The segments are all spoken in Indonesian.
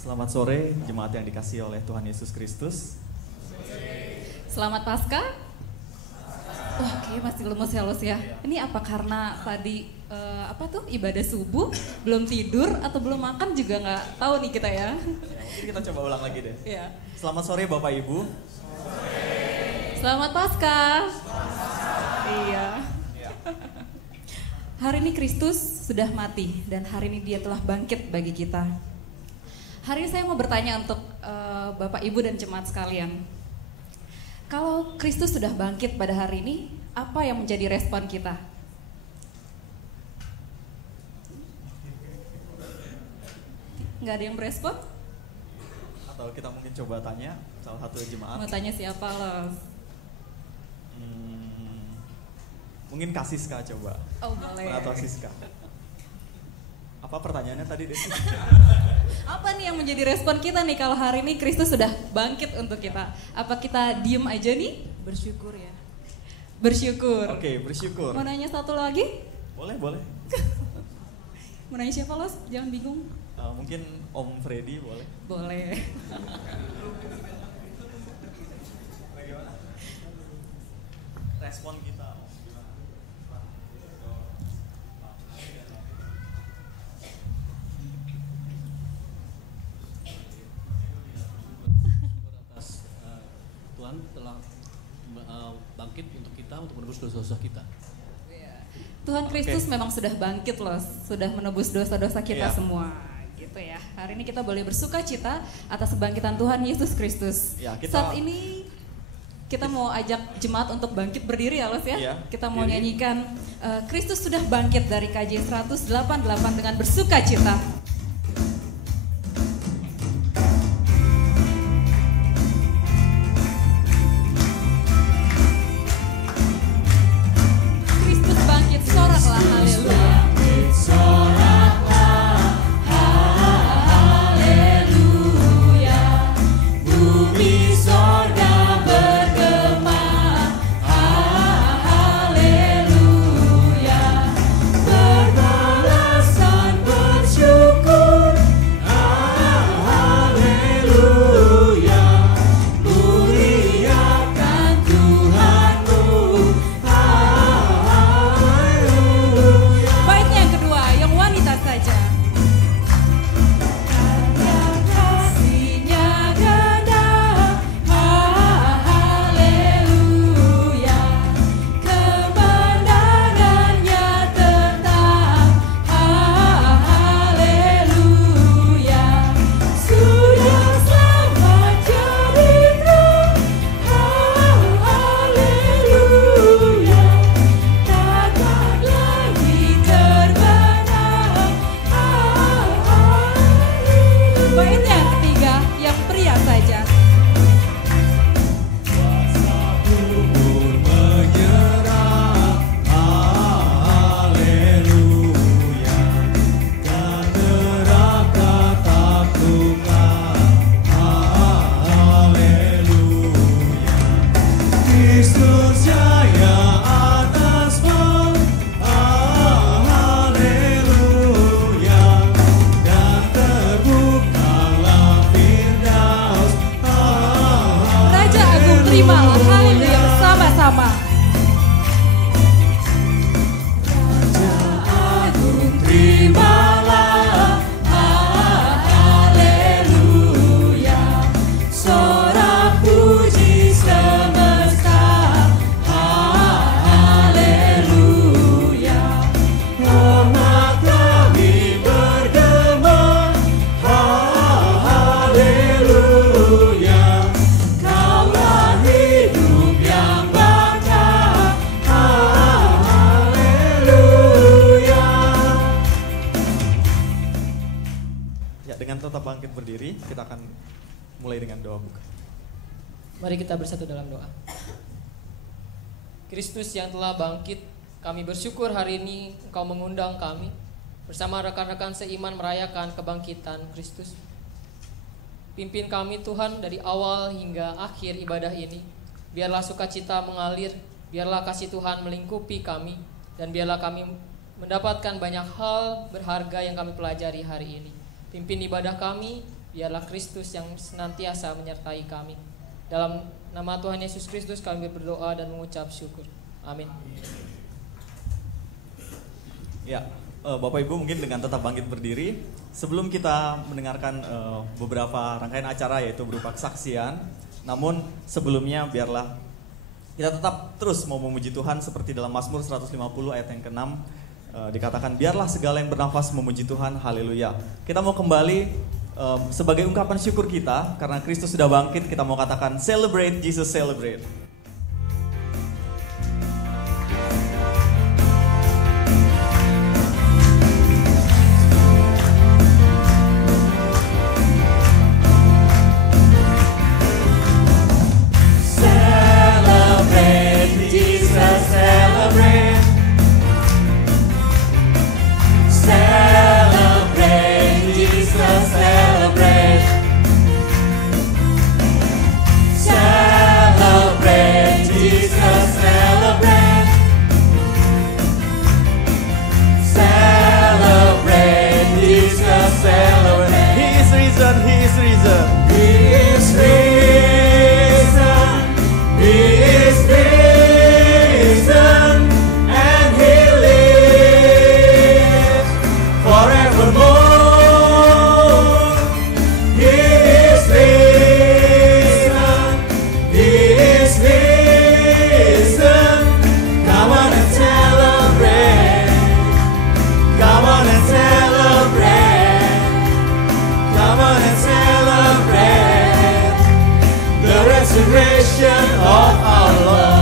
Selamat sore, jemaat yang dikasihi oleh Tuhan Yesus Kristus. Selamat Paskah. Wah, kayaknya masih lemes ya Los ya. Ini apa karena tadi ibadah subuh, belum tidur atau belum makan juga nggak tahu nih kita ya. Mungkin kita coba ulang lagi deh. Ya. Selamat sore Bapak Ibu. Selamat Paskah. Iya. Hari ini Kristus sudah mati dan hari ini Dia telah bangkit bagi kita. Hari ini saya mau bertanya untuk Bapak Ibu dan jemaat sekalian. Kalau Kristus sudah bangkit pada hari ini, apa yang menjadi respon kita? Nggak ada yang berespon? Atau kita mungkin coba tanya salah satu jemaat. Mau tanya siapa Los? Mungkin Kak Siska coba. Oh boleh. Atau Siska. Apa pertanyaannya tadi deh? Apa nih yang menjadi respon kita nih kalau hari ini Kristus sudah bangkit untuk kita? Apa kita diem aja nih? Bersyukur ya. Bersyukur. Oke, bersyukur. Mau nanya satu lagi? Boleh. Mau nanya siapa Los? Jangan bingung. Mungkin Om Freddy boleh. Boleh. Bagaimana? Respon kita. Tuhan telah bangkit untuk kita, untuk menebus dosa-dosa kita. Tuhan Kristus memang sudah bangkit loh, sudah menebus dosa-dosa kita semua. Gitu ya. Hari ini kita boleh bersuka cita atas kebangkitan Tuhan Yesus Kristus. Ya, Saat ini kita mau ajak jemaat untuk bangkit berdiri ya Los ya. Ya, kita mau nyanyikan Kristus sudah bangkit dari KJ 188 dengan bersuka cita. Mari kita bersatu dalam doa. Kristus yang telah bangkit, kami bersyukur hari ini Engkau mengundang kami bersama rekan-rekan seiman merayakan kebangkitan Kristus. Pimpin kami Tuhan dari awal hingga akhir ibadah ini. Biarlah sukacita mengalir, biarlah kasih Tuhan melingkupi kami, dan biarlah kami mendapatkan banyak hal berharga yang kami pelajari hari ini. Pimpin ibadah kami, biarlah Kristus yang senantiasa menyertai kami. Dalam nama Tuhan Yesus Kristus kami berdoa dan mengucap syukur. Amin. Ya, Bapak Ibu mungkin dengan tetap bangkit berdiri. Sebelum kita mendengarkan beberapa rangkaian acara yaitu berupa kesaksian, namun sebelumnya biarlah kita tetap terus mau memuji Tuhan seperti dalam Mazmur 150 ayat yang ke-6 dikatakan, biarlah segala yang bernafas memuji Tuhan, haleluya. Kita mau kembali sebagai ungkapan syukur kita karena Kristus sudah bangkit, kita mau katakan celebrate Jesus, celebrate.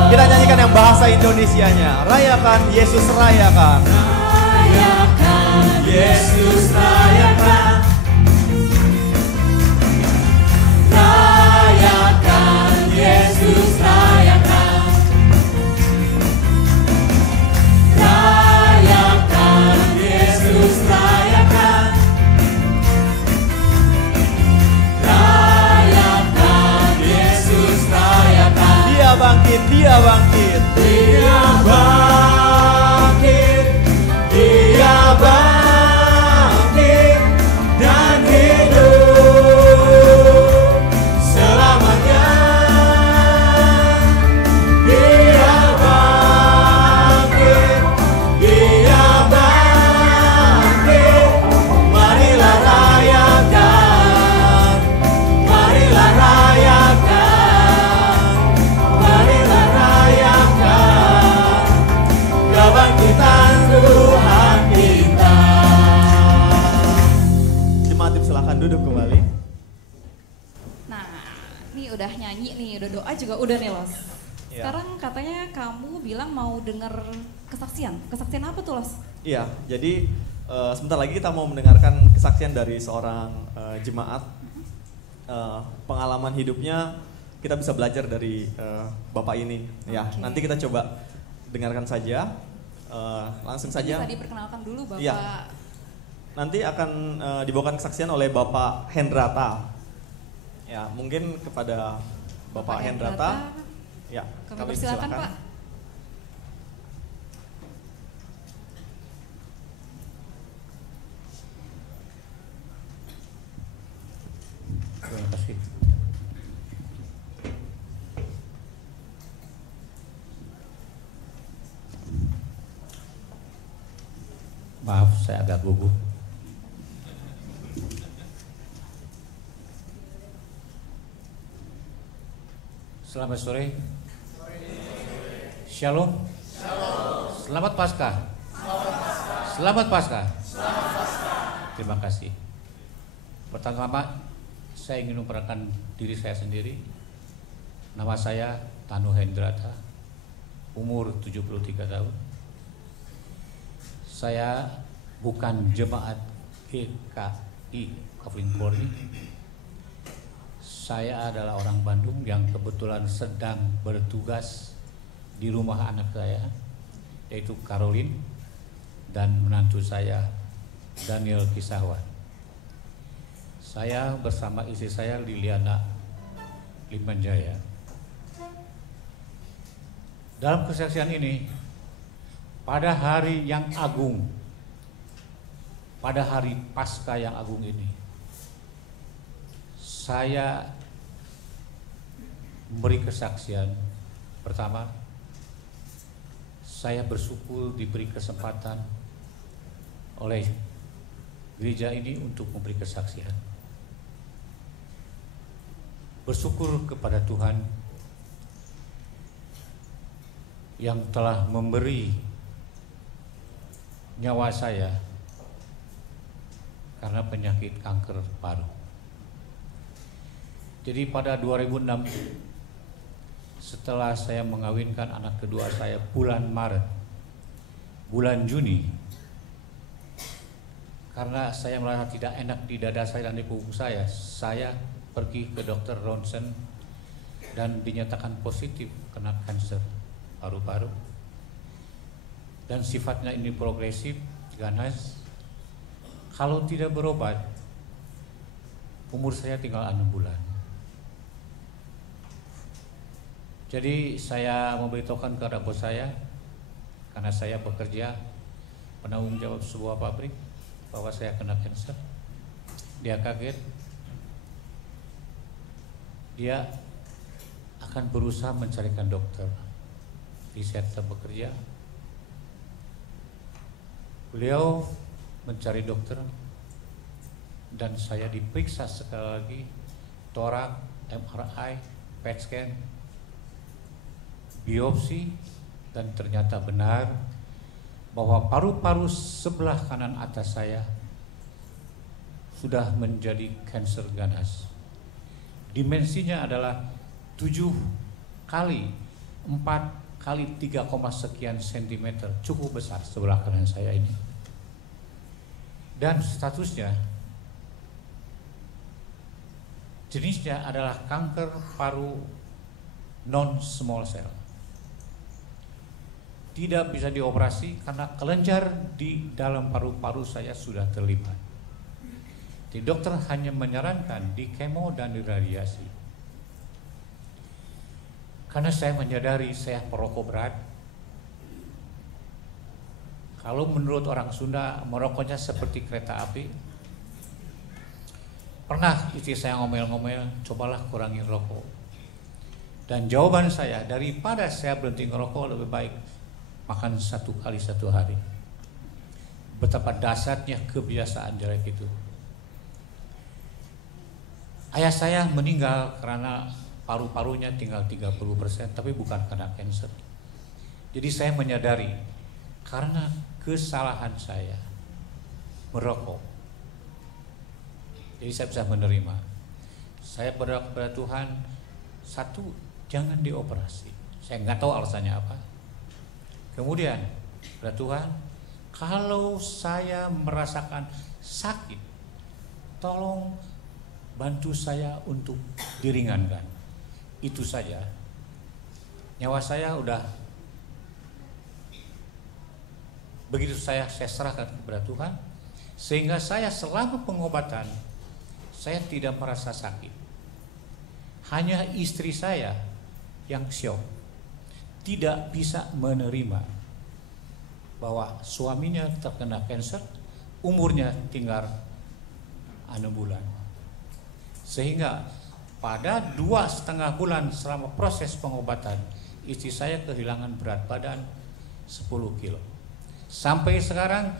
Kita nyanyikan yang bahasa Indonesianya. Rayakan, Yesus rayakan. Rayakan, Yesus rayakan. Rayakan, Yesus rayakan. Rayakan, Yesus rayakan. Rayakan, Yesus rayakan. Dia bangkit, dia bangkit. Dia bangkit. Dia bangkit dan hidup selamanya. Dia bangkit. Dia bangkit. Marilah rayakan. Marilah rayakan. Marilah rayakan kebangkitan Tuhan kita. Jemaat silakan duduk kembali. Nah, ini udah nyanyi nih, udah doa juga udah nih Los. Iya. Sekarang katanya kamu bilang mau denger kesaksian. Kesaksian apa tuh Los? Iya, jadi sebentar lagi kita mau mendengarkan kesaksian dari seorang jemaat. Pengalaman hidupnya kita bisa belajar dari Bapak ini. Ya, Oke. nanti kita coba dengarkan saja. Langsung saja. Bisa diperkenalkan dulu Bapak. Iya. Nanti akan dibawakan kesaksian oleh Bapak Hendrata. Ya, mungkin kepada Bapak Hendrata. Ya, Kami persilakan Pak. Terima kasih. Maaf, saya agak gugup. Selamat sore. Shalom. Selamat Paskah. Selamat Paskah. Terima kasih. Pertama, saya ingin memperkenalkan diri saya sendiri. Nama saya Tanu Hendrata, umur 73 tahun. Saya bukan jemaat GKI Kafling Polri. Saya adalah orang Bandung yang kebetulan sedang bertugas di rumah anak saya, yaitu Caroline, dan menantu saya Daniel Kisahwan. Saya bersama istri saya Liliana Limanjaya. Dalam kesaksian ini, pada hari yang agung, pada hari Paskah yang agung ini, saya memberi kesaksian. Pertama, saya bersyukur diberi kesempatan oleh gereja ini untuk memberi kesaksian. Bersyukur kepada Tuhan yang telah memberi nyawa saya karena penyakit kanker paru. Jadi pada 2006, setelah saya mengawinkan anak kedua saya bulan Maret, bulan Juni, karena saya merasa tidak enak di dada saya dan di punggung saya pergi ke dokter ronsen dan dinyatakan positif kena kanker paru-paru. Dan sifatnya ini progresif, ganas. Kalau tidak berobat, umur saya tinggal 6 bulan. Jadi saya memberitahukan kepada bos saya, karena saya bekerja penanggung jawab sebuah pabrik, bahwa saya kena kanker. Dia kaget. Dia akan berusaha mencarikan dokter. Di saat saya bekerja, beliau mencari dokter dan saya diperiksa sekali lagi, torak, MRI, PET scan, biopsi, dan ternyata benar bahwa paru-paru sebelah kanan atas saya sudah menjadi kanker ganas. Dimensinya adalah 7 kali 4 kali 3, sekian sentimeter, cukup besar sebelah kanan saya ini. Dan statusnya, jenisnya adalah kanker paru non small cell. Tidak bisa dioperasi karena kelenjar di dalam paru-paru saya sudah terlibat. Jadi dokter hanya menyarankan di kemo dan di radiasi. Karena saya menyadari saya perokok berat. Kalau menurut orang Sunda, merokoknya seperti kereta api. Pernah istri saya ngomel-ngomel, cobalah kurangi rokok. Dan jawaban saya, daripada saya berhenti ngerokok, lebih baik makan 1 kali 1 hari. Betapa dahsyatnya kebiasaan jelek itu. Ayah saya meninggal karena paru-parunya tinggal 30%, tapi bukan karena kanker. Jadi saya menyadari karena kesalahan saya merokok. Jadi saya bisa menerima. Saya berdoa kepada Tuhan, 1, jangan dioperasi. Saya nggak tahu alasannya apa. Kemudian kepada Tuhan, kalau saya merasakan sakit, tolong bantu saya untuk diringankan. Itu saja. Nyawa saya udah begitu saya serahkan kepada Tuhan, sehingga saya selama pengobatan saya tidak merasa sakit. Hanya istri saya yang syok, tidak bisa menerima bahwa suaminya terkena kanker, umurnya tinggal 6 bulan. Sehingga pada 2,5 bulan selama proses pengobatan, istri saya kehilangan berat badan 10 kilo. Sampai sekarang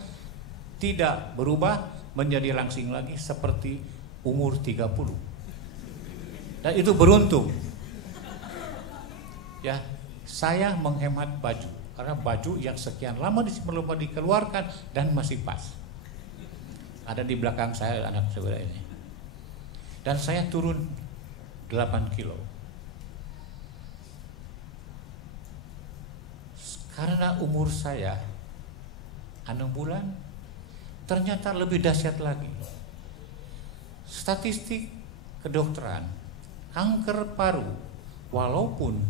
tidak berubah menjadi langsing lagi seperti umur 30. Dan itu beruntung. Ya, saya menghemat baju karena baju yang sekian lama disimpan lupa dikeluarkan dan masih pas. Ada di belakang saya anak saudara ini. Dan saya turun 8 kilo. Karena umur saya 6 bulan, ternyata lebih dahsyat lagi. Statistik kedokteran, kanker paru, walaupun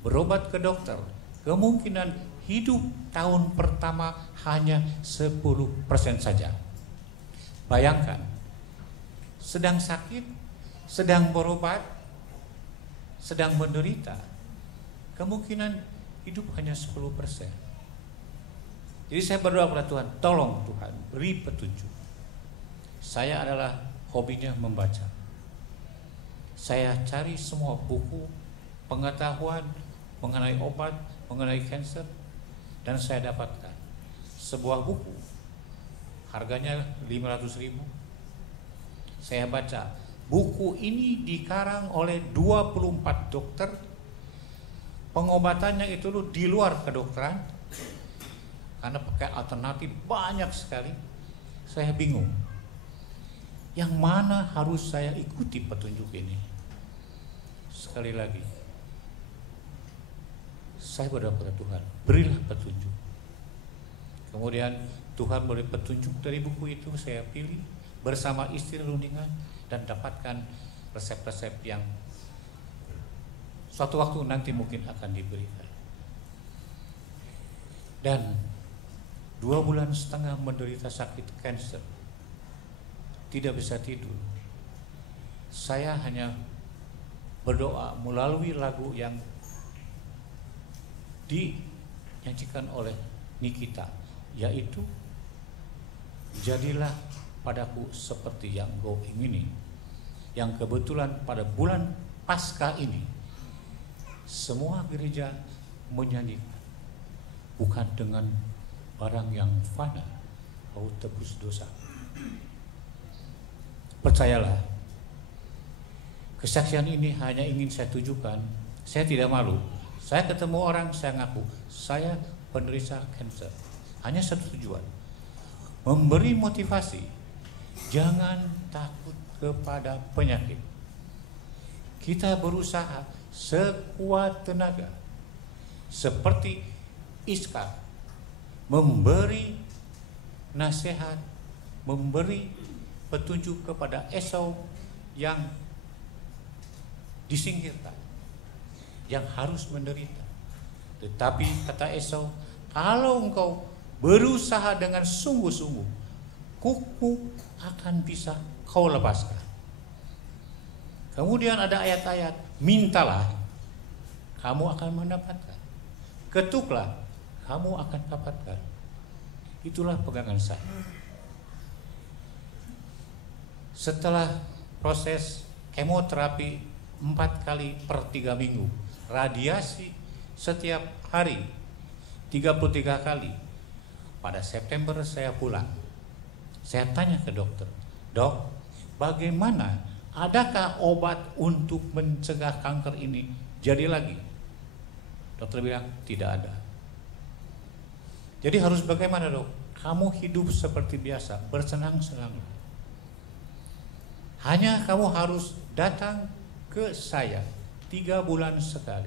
berobat ke dokter, kemungkinan hidup tahun pertama hanya 10% saja. Bayangkan, sedang sakit, sedang berobat, sedang menderita, kemungkinan hidup hanya 10%. Jadi saya berdoa kepada Tuhan, tolong Tuhan beri petunjuk. Saya adalah hobinya membaca. Saya cari semua buku pengetahuan mengenai obat, mengenai kanker, dan saya dapatkan sebuah buku, harganya 500.000. Saya baca, buku ini dikarang oleh 24 dokter, pengobatannya itu di luar kedokteran, karena pakai alternatif banyak sekali. Saya bingung, yang mana harus saya ikuti petunjuk ini. Sekali lagi, saya berdoa kepada Tuhan, berilah petunjuk. Kemudian Tuhan beri petunjuk dari buku itu, saya pilih bersama istri rundingan dan dapatkan resep-resep yang suatu waktu nanti mungkin akan diberikan. Dan 2,5 bulan menderita sakit kanker, tidak bisa tidur. Saya hanya berdoa melalui lagu yang dinyanyikan oleh Nikita, yaitu jadilah padaku seperti yang Engkau ingini, yang kebetulan pada bulan Paskah ini semua gereja menyanyikan, bukan dengan barang yang fana, kau tebus dosa. Percayalah, kesaksian ini hanya ingin saya tunjukkan, saya tidak malu. Saya ketemu orang, saya ngaku, saya penderita kanker. Hanya satu tujuan, memberi motivasi, jangan takut kepada penyakit. Kita berusaha sekuat tenaga, seperti Iskak, memberi nasihat, memberi petunjuk kepada Esau yang disingkirkan, yang harus menderita. Tetapi kata Esau, kalau engkau berusaha dengan sungguh-sungguh, kuku akan bisa kau lepaskan. Kemudian ada ayat-ayat, mintalah, kamu akan mendapatkan. Ketuklah, kamu akan dapatkan. Itulah pegangan saya. Setelah proses kemoterapi 4 kali per 3 minggu, radiasi setiap hari 33 kali, pada September saya pulang. Saya tanya ke dokter, dok, bagaimana? Adakah obat untuk mencegah kanker ini jadi lagi? Dokter bilang tidak ada. Jadi harus bagaimana, dok? Kamu hidup seperti biasa, bersenang-senang. Hanya kamu harus datang ke saya 3 bulan sekali.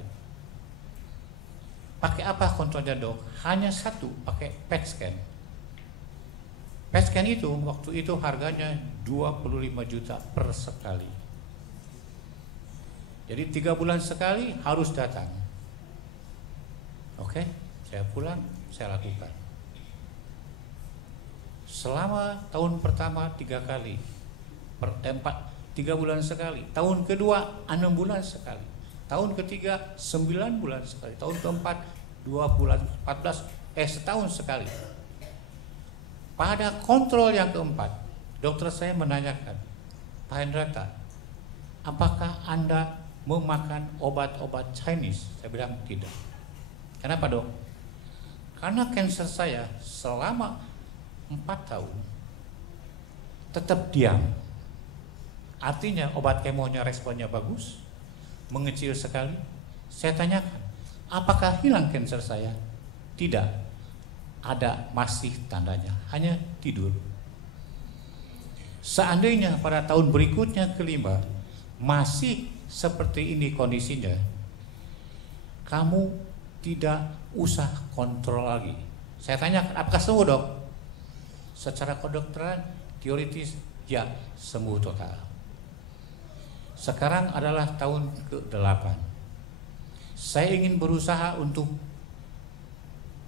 Pakai apa kontrolnya, dok? Hanya satu, pakai PET scan. PET scan itu waktu itu harganya 25 juta per sekali. Jadi 3 bulan sekali harus datang. Oke, saya pulang, saya lakukan. Selama tahun pertama 3 kali, 3 bulan sekali. Tahun kedua 6 bulan sekali. Tahun ketiga 9 bulan sekali. Tahun keempat 2 bulan 14, setahun sekali. Pada kontrol yang keempat, dokter saya menanyakan, Pak Hendrata, apakah Anda memakan obat-obat Chinese? Saya bilang tidak. Kenapa, dok? Karena kanker saya selama 4 tahun tetap diam. Artinya obat kemonya responnya bagus, mengecil sekali. Saya tanyakan, apakah hilang kanker saya? Tidak. Ada masih tandanya, hanya tidur. Seandainya pada tahun berikutnya kelima masih seperti ini kondisinya, kamu tidak usah kontrol lagi. Saya tanyakan, apakah sembuh, dok? Secara kedokteran teoritis ya sembuh total. Sekarang adalah tahun ke-8. Saya ingin berusaha untuk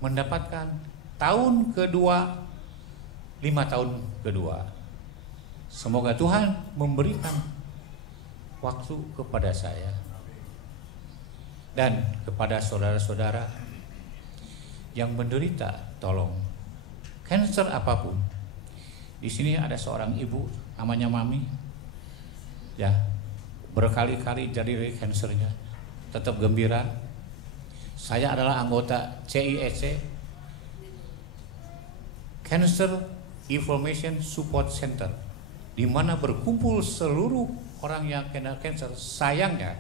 mendapatkan tahun kedua, 5 tahun kedua. Semoga Tuhan memberikan waktu kepada saya dan kepada saudara-saudara yang menderita, tolong, kanker apapun. Di sini ada seorang ibu namanya Mami, ya, berkali-kali jadi cancernya, tetap gembira. Saya adalah anggota CIEC, Cancer Information Support Center, di mana berkumpul seluruh orang yang kena cancer. Sayangnya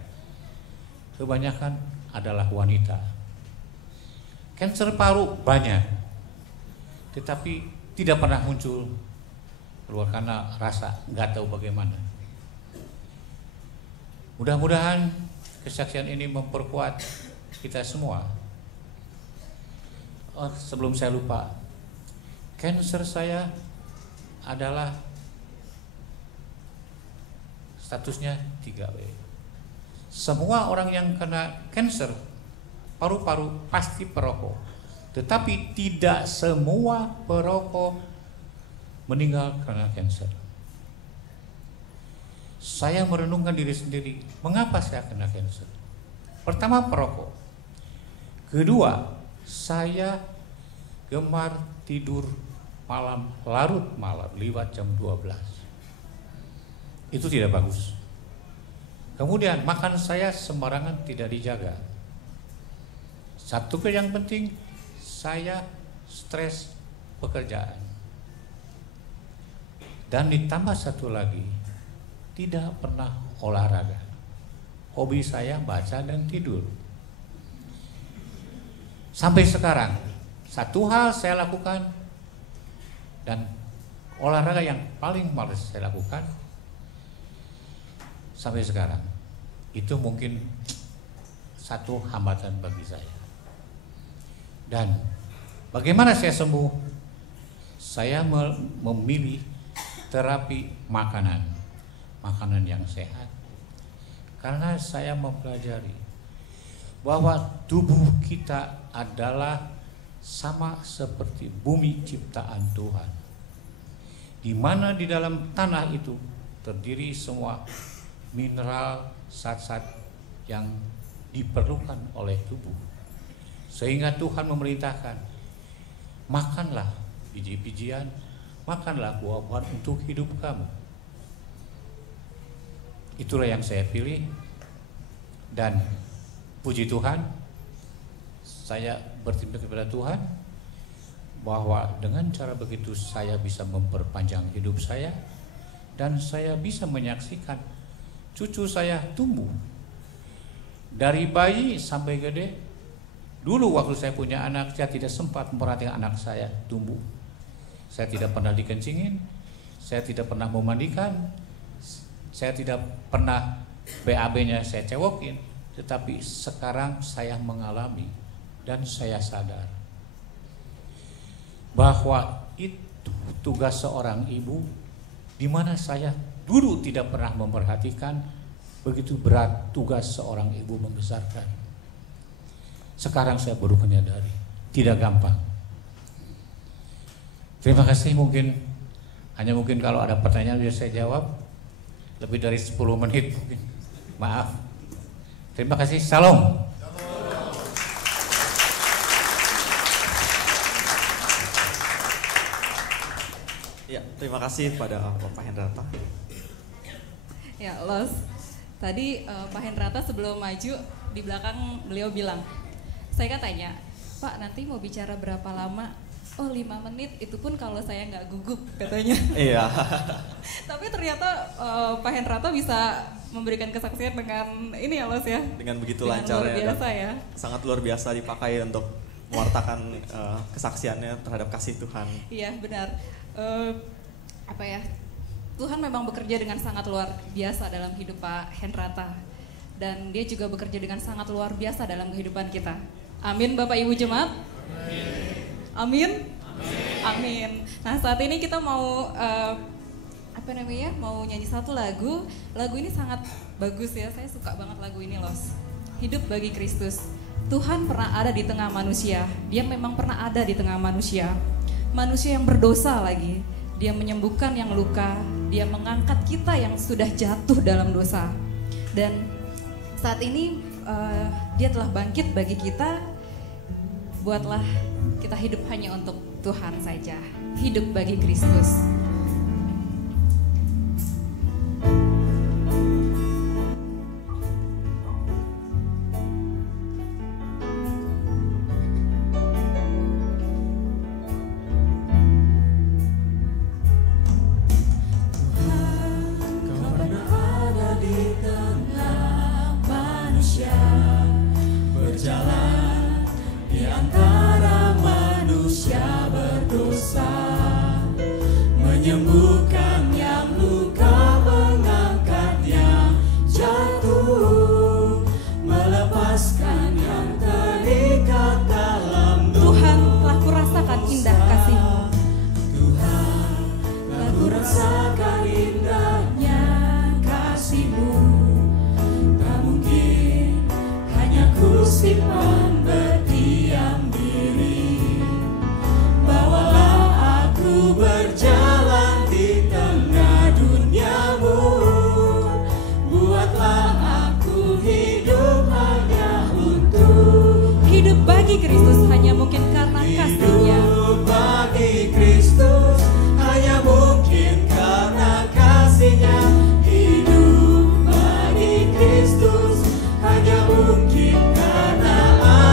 kebanyakan adalah wanita. Cancer paru banyak, tetapi tidak pernah muncul keluar karena rasa nggak tahu bagaimana. Mudah-mudahan kesaksian ini memperkuat kita semua. Oh, sebelum saya lupa, cancer saya adalah statusnya 3W. Semua orang yang kena cancer paru-paru pasti perokok, tetapi tidak semua perokok meninggal karena cancer. Saya merenungkan diri sendiri, mengapa saya kena cancer? Pertama, perokok. Kedua, saya gemar tidur malam, larut malam, lewat jam 12. Itu tidak bagus. Kemudian makan saya sembarangan, tidak dijaga. Satu yang penting, saya stres pekerjaan. Dan ditambah satu lagi, tidak pernah olahraga. Hobi saya baca dan tidur. Sampai sekarang, satu hal saya lakukan dan olahraga yang paling malas saya lakukan sampai sekarang, itu mungkin satu hambatan bagi saya. Dan bagaimana saya sembuh? Saya memilih terapi makanan yang sehat, karena saya mempelajari bahwa tubuh kita adalah sama seperti bumi ciptaan Tuhan, di mana di dalam tanah itu terdiri semua mineral, zat-zat yang diperlukan oleh tubuh. Sehingga Tuhan memerintahkan, makanlah biji-bijian, makanlah buah-buahan untuk hidup kamu. Itulah yang saya pilih, dan puji Tuhan, saya berterima kepada Tuhan bahwa dengan cara begitu saya bisa memperpanjang hidup saya, dan saya bisa menyaksikan cucu saya tumbuh dari bayi sampai gede. Dulu waktu saya punya anak, saya tidak sempat memperhatikan anak saya tumbuh. Saya tidak pernah dikencingin, saya tidak pernah memandikan, saya tidak pernah BAB-nya saya cewokin. Tetapi sekarang saya mengalami dan saya sadar bahwa itu tugas seorang ibu, di mana saya dulu tidak pernah memperhatikan begitu berat tugas seorang ibu membesarkan. Sekarang saya baru menyadari, tidak gampang. Terima kasih. Hanya mungkin kalau ada pertanyaan biar saya jawab. Lebih dari 10 menit mungkin. Maaf. Terima kasih. Salam. Ya, terima kasih pada Pak Hendrata. Ya, Los. Tadi Pak Hendrata sebelum maju di belakang beliau bilang, saya katanya, Pak nanti mau bicara berapa lama? Oh 5 menit, itu pun kalau saya nggak gugup katanya. Iya. Tapi ternyata Pak Hendrata bisa memberikan kesaksian dengan ini ya Los ya. Dengan begitu dengan lancar luar biasa ya. Sangat luar biasa dipakai untuk mewartakan kesaksiannya terhadap kasih Tuhan. Iya benar. Apa ya? Tuhan memang bekerja dengan sangat luar biasa dalam hidup Pak Hendrata, dan dia juga bekerja dengan sangat luar biasa dalam kehidupan kita. Amin Bapak Ibu Jemaat. Amin. Amin. Nah saat ini kita mau mau nyanyi satu lagu. Lagu ini sangat bagus ya. Saya suka banget lagu ini Los. Hidup bagi Kristus. Tuhan pernah ada di tengah manusia. Dia memang pernah ada di tengah manusia. Manusia yang berdosa lagi. Dia menyembuhkan yang luka. Dia mengangkat kita yang sudah jatuh dalam dosa. Dan saat ini dia telah bangkit bagi kita. Buatlah kita hidup hanya untuk Tuhan saja. Hidup bagi Kristus. Hidup bagi Kristus hanya mungkin karena kasih-Nya. Hidup bagi Kristus hanya mungkin karena kasih-Nya. Hidup bagi Kristus hanya mungkin karena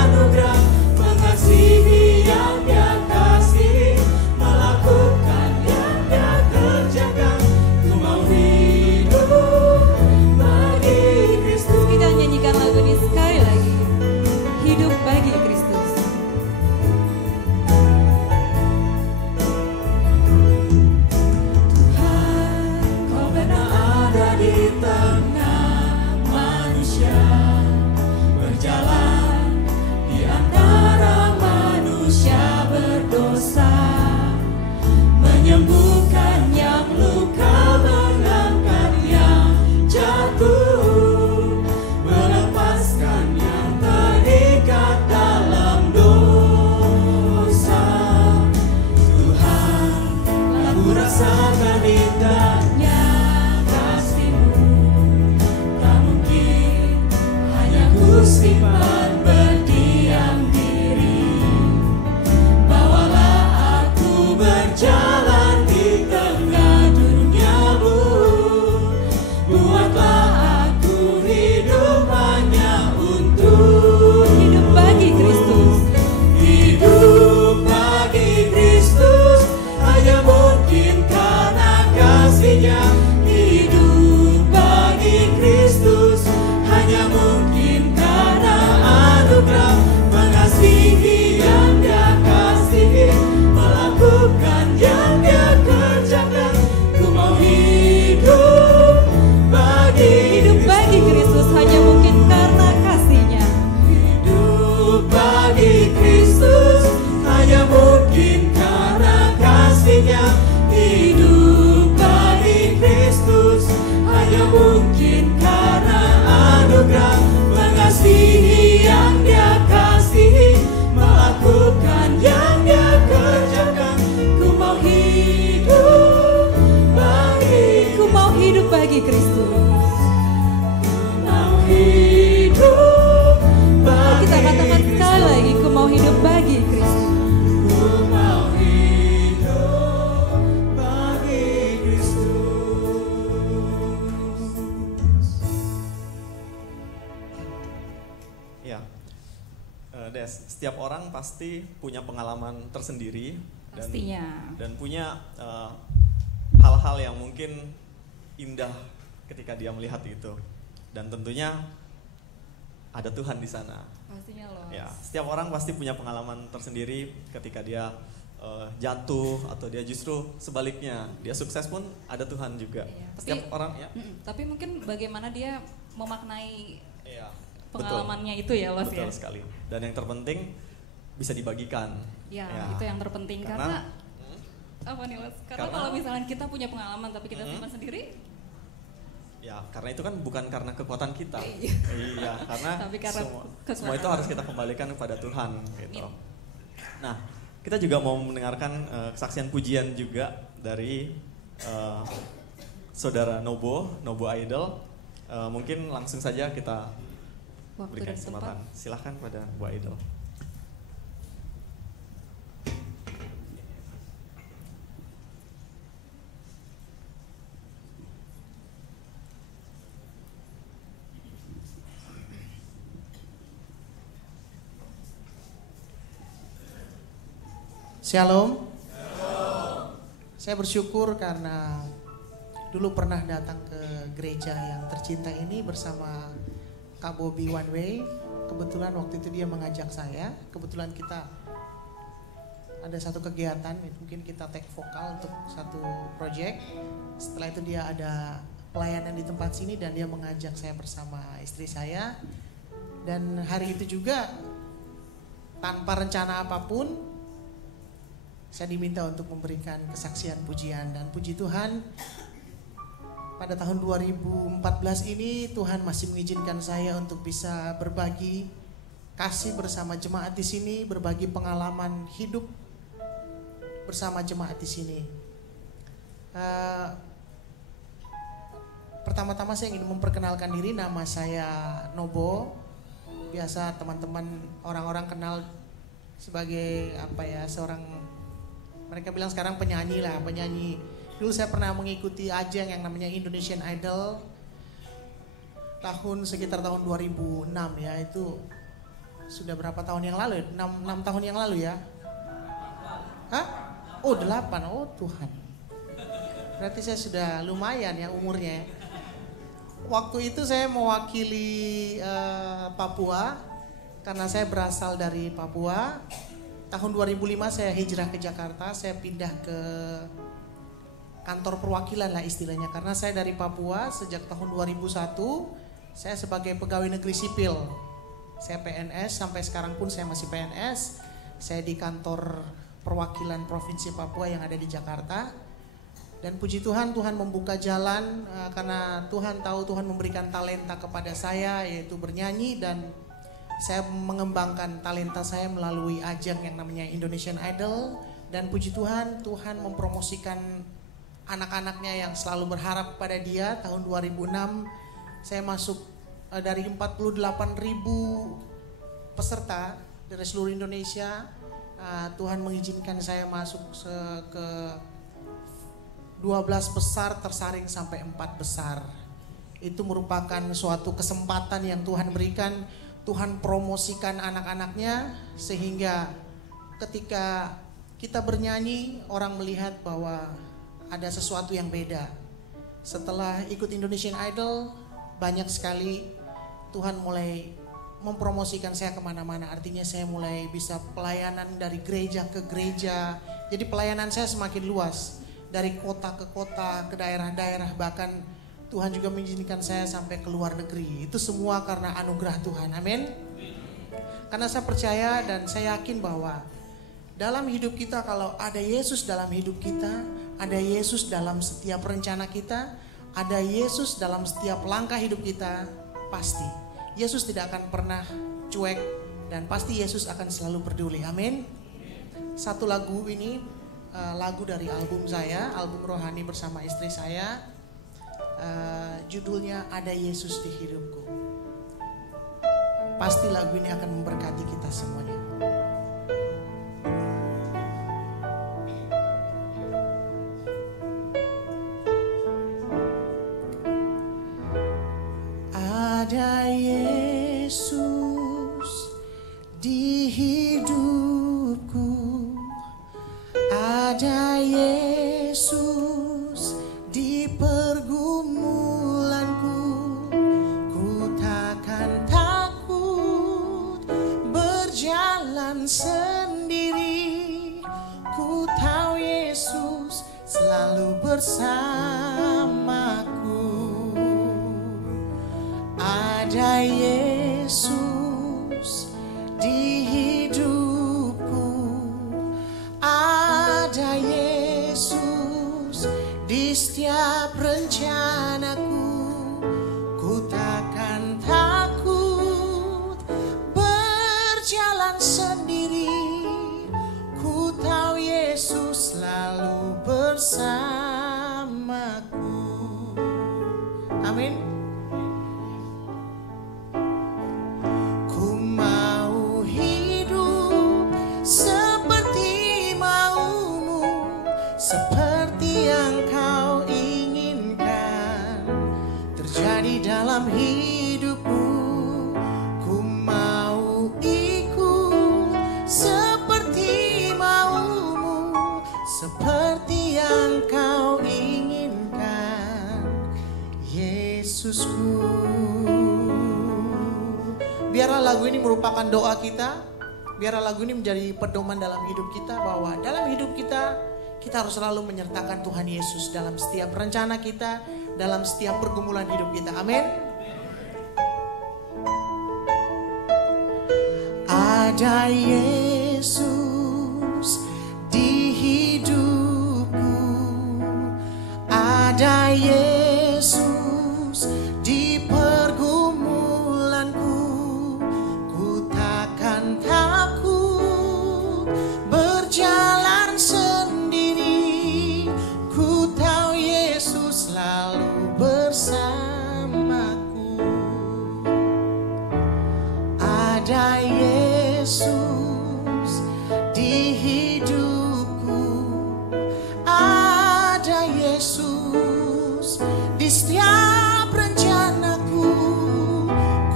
anugerah, mengasihi yang Dia kasih, melakukan yang Dia kerjakan. Ku mau hidup bagi Kristus. Kita nyanyikan lagu ini sekali lagi. Hidup bagi Kristus. Kau pernah ada di tengah manusia, berjalan di antara manusia berdosa, menyembuhkan yang luka, mengangkat yang jatuh, melepaskan yang terikat dalam dosa. Tuhan, aku rasakan indahnya kasih-Mu, tak mungkin hanya ku simpan berdiam diri. Bawalah aku berjalan di tengah dunia-Mu, buatlah aku hidup hanya untuk Hidup bagi Kristus. hidup bagi Kristus hanya mungkin karena kasih-Nya. Hidup bagi Kristus hanya mungkin karena anugerah, mengasihi yang Dia kasihi, melakukan yang Dia kerjakan. Ku mau hidup bagi Hidup bagi Kristus hanya mungkin karena kasih-Nya. Hidup bagi Kristus hanya mungkin karena kasih-Nya. Hidup bagi Kristus hanya mungkin karena anugerah, mengasihi yang Dia kasihi, melakukan yang Dia kerjakan. Ku mau hidup bagi, Ku mau hidup bagi Kristus. mau hidup bagi Kita katakan sekali lagi, ku mau hidup bagi Kristus. Ku mau hidup bagi Kristus. Ya, Des, setiap orang pasti punya pengalaman tersendiri dan Pastinya. punya hal-hal yang mungkin indah ketika dia melihat itu. Dan tentunya ada Tuhan di sana. Pastinya loh. Ya, setiap orang pasti punya pengalaman tersendiri ketika dia jatuh atau dia justru sebaliknya dia sukses pun ada Tuhan juga. Iya, Setiap orang ya. Tapi mungkin bagaimana dia memaknai Iya, pengalamannya itu ya, Los, betul ya. sekali. Dan yang terpenting bisa dibagikan. Ya, itu yang terpenting karena apa nih, Los? Karena kalau misalnya kita punya pengalaman tapi kita simpan sendiri, ya karena itu kan bukan karena kekuatan kita. Iya. Iya, karena Tapi karena semua itu harus kita kembalikan kepada Tuhan gitu. Amin. Nah, kita juga mau mendengarkan kesaksian pujian juga dari saudara Nobo Idol. Mungkin langsung saja kita waktu berikan dan tempat. kesempatan. Silahkan pada Bu Idol. Shalom. Saya bersyukur karena dulu pernah datang ke gereja yang tercinta ini bersama Kak Bobby One Way. Kebetulan waktu itu dia mengajak saya. Kebetulan kita ada satu kegiatan, mungkin kita take vokal untuk satu project. Setelah itu dia ada pelayanan di tempat sini dan dia mengajak saya bersama istri saya. Dan hari itu juga tanpa rencana apapun saya diminta untuk memberikan kesaksian pujian. Dan puji Tuhan, pada tahun 2014 ini Tuhan masih mengizinkan saya untuk bisa berbagi kasih bersama jemaat di sini, berbagi pengalaman hidup bersama jemaat di sini. Pertama-tama saya ingin memperkenalkan diri, nama saya Nobo. biasa teman-teman orang-orang kenal sebagai seorang, mereka bilang sekarang penyanyi lah, penyanyi. Dulu saya pernah mengikuti ajang yang namanya Indonesian Idol sekitar tahun 2006 ya, itu sudah berapa tahun yang lalu? 6 tahun yang lalu ya? Hah? Oh 8, oh Tuhan. Berarti saya sudah lumayan ya umurnya. Waktu itu saya mewakili Papua, karena saya berasal dari Papua. Tahun 2005 saya hijrah ke Jakarta, saya pindah ke kantor perwakilan lah istilahnya. Karena saya dari Papua sejak tahun 2001, saya sebagai pegawai negeri sipil. Saya PNS, sampai sekarang pun saya masih PNS. Saya di kantor perwakilan Provinsi Papua yang ada di Jakarta. Dan puji Tuhan, Tuhan membuka jalan karena Tuhan tahu Tuhan memberikan talenta kepada saya, yaitu bernyanyi, dan saya mengembangkan talenta saya melalui ajang yang namanya Indonesian Idol. Dan puji Tuhan, Tuhan mempromosikan anak-anaknya yang selalu berharap pada dia. Tahun 2006 saya masuk dari 48.000 peserta dari seluruh Indonesia. Tuhan mengizinkan saya masuk ke 12 besar, tersaring sampai 4 besar. Itu merupakan suatu kesempatan yang Tuhan berikan. Tuhan promosikan anak-anaknya, sehingga ketika kita bernyanyi, orang melihat bahwa ada sesuatu yang beda. Setelah ikut Indonesian Idol, banyak sekali Tuhan mulai mempromosikan saya kemana-mana. Artinya saya mulai bisa pelayanan dari gereja ke gereja. Jadi pelayanan saya semakin luas, dari kota ke kota, ke daerah-daerah. Bahkan Tuhan juga mengizinkan saya sampai ke luar negeri. Itu semua karena anugerah Tuhan, amin. Karena saya percaya dan saya yakin bahwa dalam hidup kita, kalau ada Yesus dalam hidup kita, ada Yesus dalam setiap rencana kita, ada Yesus dalam setiap langkah hidup kita, pasti Yesus tidak akan pernah cuek, dan pasti Yesus akan selalu peduli, amin. Satu lagu ini lagu dari album saya, album rohani bersama istri saya, judulnya Ada Yesus di Hidupku. Pasti lagu ini akan memberkati kita semuanya. Ada Yesus di hidupku, ada Yesus di pergumulanku. Ku takkan takut berjalan sendiri. Ku tahu Yesus selalu bersamaku. Ada Yesus di hidupku, ada Yesus di setiap rencanaku. Ku takkan takut berjalan sendiri. Ku tahu Yesus selalu bersamaku. Amin. Seperti yang kau inginkan terjadi dalam hidupku. Ku mau ikut seperti maumu, seperti yang kau inginkan, Yesusku. Biarlah lagu ini merupakan doa kita. Biarlah lagu ini menjadi pedoman dalam hidup kita, bahwa dalam hidup kita harus selalu menyertakan Tuhan Yesus dalam setiap rencana kita, dalam setiap pergumulan hidup kita. Amin. Ada Yesus di hidupku, ada Yesus di pergumulanku. Ku takkan takut berjalan sendiri. Ku tahu Yesus selalu bersamaku. ada Yesus di hidupku, ada Yesus di setiap rencanaku.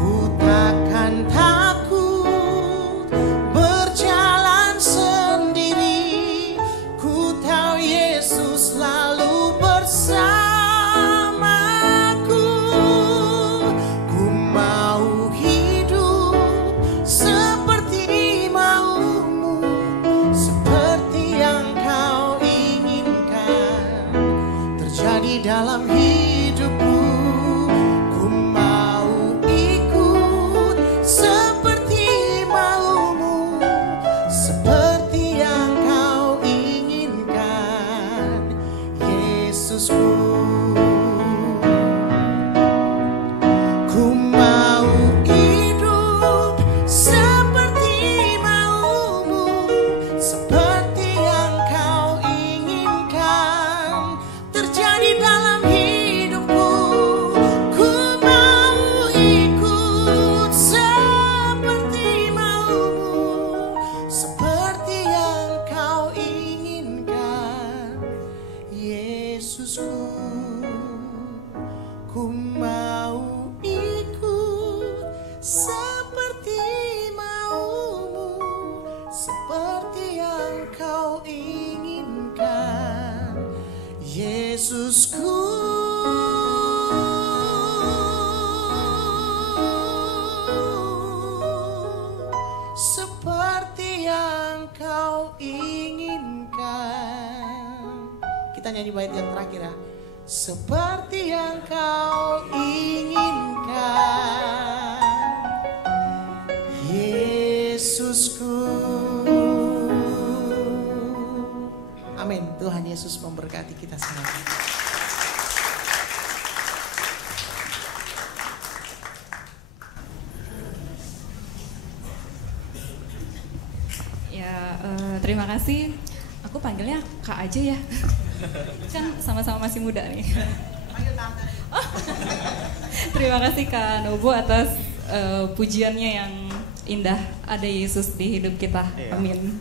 Ku takkan takut berjalan sendiri, ku tahu Yesus selalu bersamaku. Ku mau hidup seperti maumu, seperti yang kau inginkan terjadi dalam hidupku. Ku mau ikut seperti maumu, seperti yang kau inginkan, Yesusku. Ku mau hidup seperti maumu, seperti yang kau inginkan terjadi dalam hidupku. Ku mau ikut seperti maumu, seperti yang kau inginkan, Yesusku. Ku mau ikut seperti maumu, seperti yang kau inginkan, Yesusku. Seperti yang kau inginkan. Kita nyanyi bait yang terakhir ya. Seperti yang kau inginkan, Yesusku. Amin. Tuhan Yesus memberkati kita semua. Ya, terima kasih. Aku panggilnya Kak aja ya. Kan sama-sama masih muda nih. Oh. Terima kasih Kak Nobo atas pujiannya yang indah. Ada Yesus di hidup kita. Amin.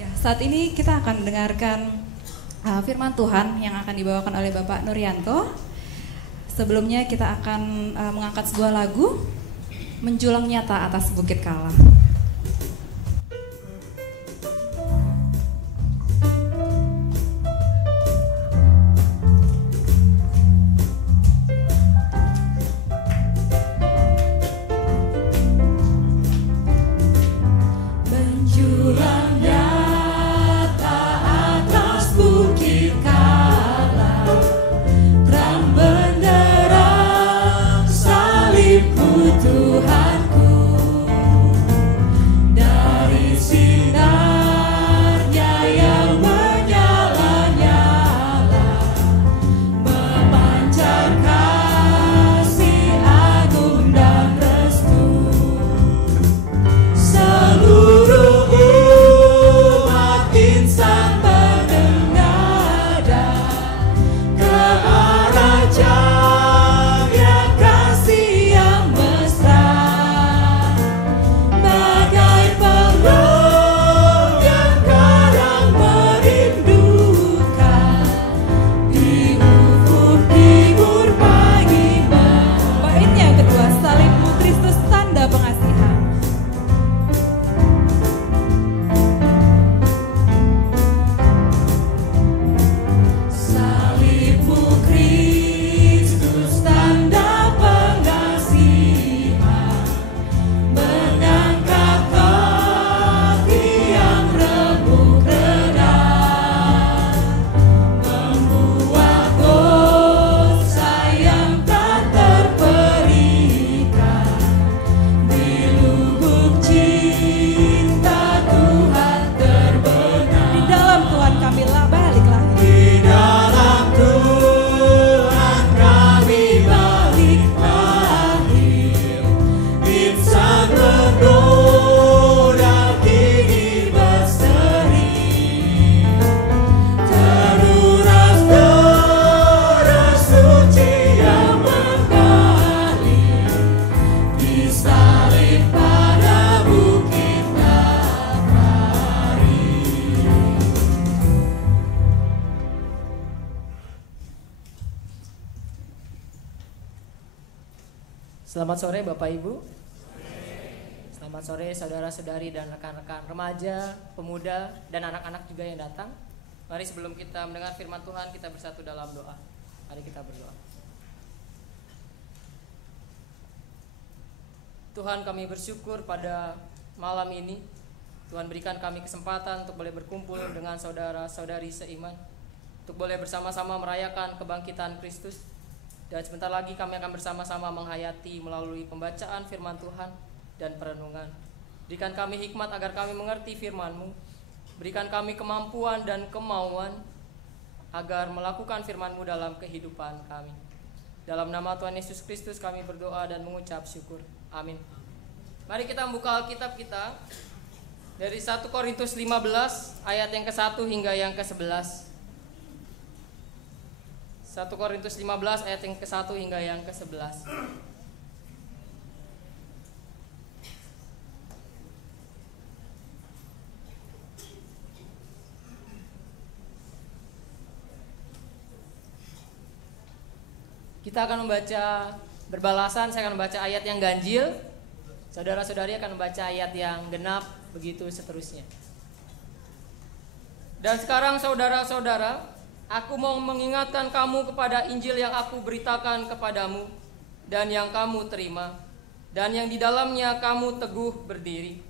Ya, saat ini kita akan mendengarkan firman Tuhan yang akan dibawakan oleh Bapak Nuryanto. Sebelumnya kita akan mengangkat sebuah lagu, Menjulang Nyata Atas Bukit Kala. Menjulang nyata atas bukit kala, terang benderang salibmu Tuhanku. Dari sinarnya yang menyala-nyala, memancar kasih agung dan restu. Seluruh umat insan bernada ke arah cahaya kasih yang mesra, bagai peluk yang kadang merindukan di ufuk timur pagi. Baitnya yang kedua, salibmu Kristus tanda pengasihan. Salibmu Kristus tanda pengasihan, mengangkat hati yang remuk redam, membuat dosa yang tak terperikan. Di lubuk cinta Tuhan terbenam. Di dalam Tuhan kami balik lagi. Di dalam Tuhan kami balik lahir, insan bernoda kini berseri, teruras darah suci yang mengalir, disalib pada Selamat sore Bapak Ibu. Selamat sore saudara-saudari dan rekan-rekan remaja, pemuda, dan anak-anak juga yang datang. Mari sebelum kita mendengar firman Tuhan, kita bersatu dalam doa. Mari kita berdoa. Tuhan, kami bersyukur pada malam ini. Tuhan berikan kami kesempatan untuk boleh berkumpul dengan saudara-saudari seiman, untuk boleh bersama-sama merayakan kebangkitan Kristus. Dan sebentar lagi kami akan bersama-sama menghayati melalui pembacaan firman Tuhan dan perenungan. Berikan kami hikmat agar kami mengerti firman-Mu. Berikan kami kemampuan dan kemauan agar melakukan firman-Mu dalam kehidupan kami. Dalam nama Tuhan Yesus Kristus kami berdoa dan mengucap syukur. Amin. Mari kita membuka Alkitab kita dari 1 Korintus 15 ayat yang ke-1 hingga yang ke-11. 1 Korintus 15 ayat yang ke-1 hingga yang ke-11. Kita akan membaca berbalasan, saya akan membaca ayat yang ganjil, saudara-saudari akan membaca ayat yang genap, begitu seterusnya. Dan sekarang saudara-saudara, aku mau mengingatkan kamu kepada Injil yang aku beritakan kepadamu dan yang kamu terima dan yang di dalamnya kamu teguh berdiri.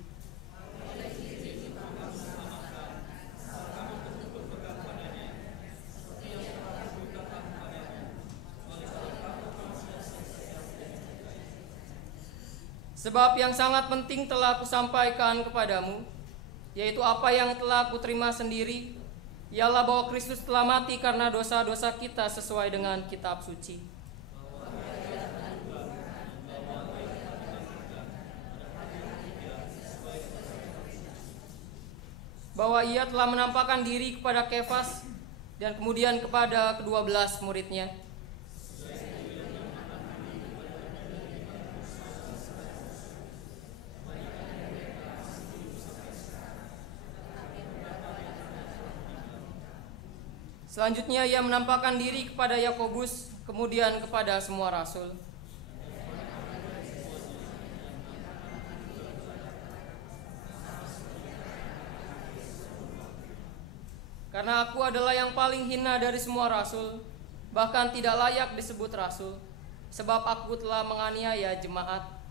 Sebab yang sangat penting telah kusampaikan kepadamu, yaitu apa yang telah kuterima sendiri, ialah bahwa Kristus telah mati karena dosa-dosa kita sesuai dengan kitab suci. Bahwa ia telah menampakkan diri kepada Kefas dan kemudian kepada ke-12 muridnya. Selanjutnya ia menampakkan diri kepada Yakobus, kemudian kepada semua rasul. Karena aku adalah yang paling hina dari semua rasul, bahkan tidak layak disebut rasul, sebab aku telah menganiaya jemaat.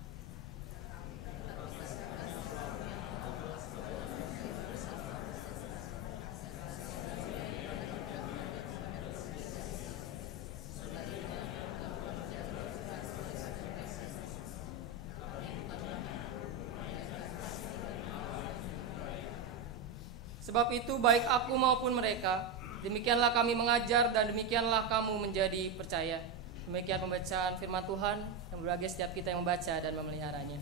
Sebab itu baik aku maupun mereka, demikianlah kami mengajar dan demikianlah kamu menjadi percaya. Demikian pembacaan firman Tuhan, yang berbahagia setiap kita yang membaca dan memeliharanya.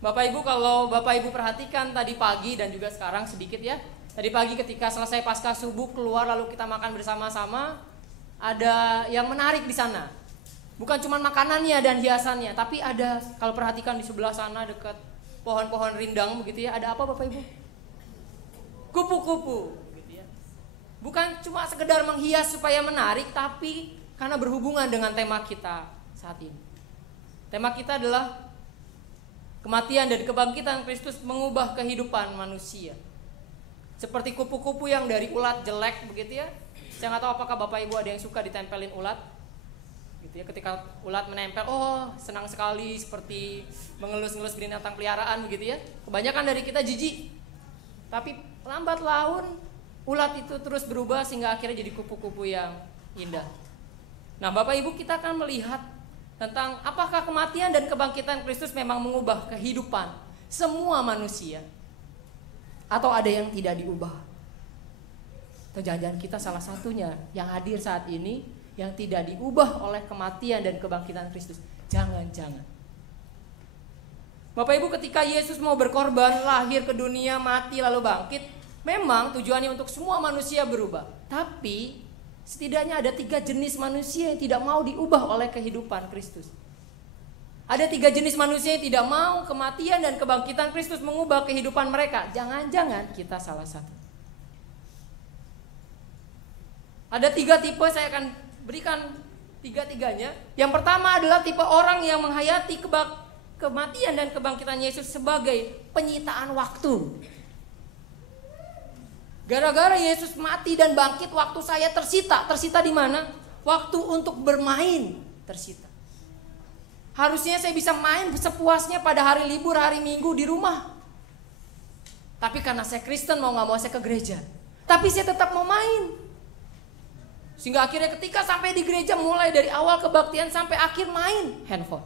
Bapak Ibu, kalau Bapak Ibu perhatikan tadi pagi dan juga sekarang sedikit ya. Tadi pagi ketika selesai pasca subuh keluar lalu kita makan bersama-sama, ada yang menarik di sana. Bukan cuma makanannya dan hiasannya, tapi ada, kalau perhatikan di sebelah sana dekat pohon-pohon rindang begitu ya, ada apa Bapak Ibu? Kupu-kupu gitu ya. Bukan cuma sekedar menghias supaya menarik, tapi karena berhubungan dengan tema kita saat ini. Tema kita adalah kematian dan kebangkitan Kristus mengubah kehidupan manusia. Seperti kupu-kupu yang dari ulat jelek begitu ya. Saya nggak tahu apakah Bapak Ibu ada yang suka ditempelin ulat gitu ya. Ketika ulat menempel, oh senang sekali, seperti mengelus-ngelus binatang peliharaan begitu ya. Kebanyakan dari kita jijik. Tapi lambat laun ulat itu terus berubah sehingga akhirnya jadi kupu-kupu yang indah. Nah Bapak Ibu, kita akan melihat tentang apakah kematian dan kebangkitan Kristus memang mengubah kehidupan semua manusia, atau ada yang tidak diubah. Atau jangan-jangan kita salah satunya yang hadir saat ini yang tidak diubah oleh kematian dan kebangkitan Kristus. Jangan-jangan Bapak Ibu, ketika Yesus mau berkorban, lahir ke dunia, mati lalu bangkit, memang tujuannya untuk semua manusia berubah. Tapi setidaknya ada 3 jenis manusia yang tidak mau diubah oleh kehidupan Kristus. Ada 3 jenis manusia yang tidak mau kematian dan kebangkitan Kristus mengubah kehidupan mereka. Jangan-jangan kita salah satu. Ada 3 tipe, saya akan berikan tiga-tiganya. Yang pertama adalah tipe orang yang menghayati kematian dan kebangkitan Yesus sebagai penyitaan waktu. Gara-gara Yesus mati dan bangkit, waktu saya tersita. Tersita di mana? Waktu untuk bermain tersita. Harusnya saya bisa main sepuasnya pada hari libur, hari Minggu di rumah. Tapi karena saya Kristen, mau gak mau saya ke gereja. Tapi saya tetap mau main. Sehingga akhirnya ketika sampai di gereja, mulai dari awal kebaktian sampai akhir main handphone.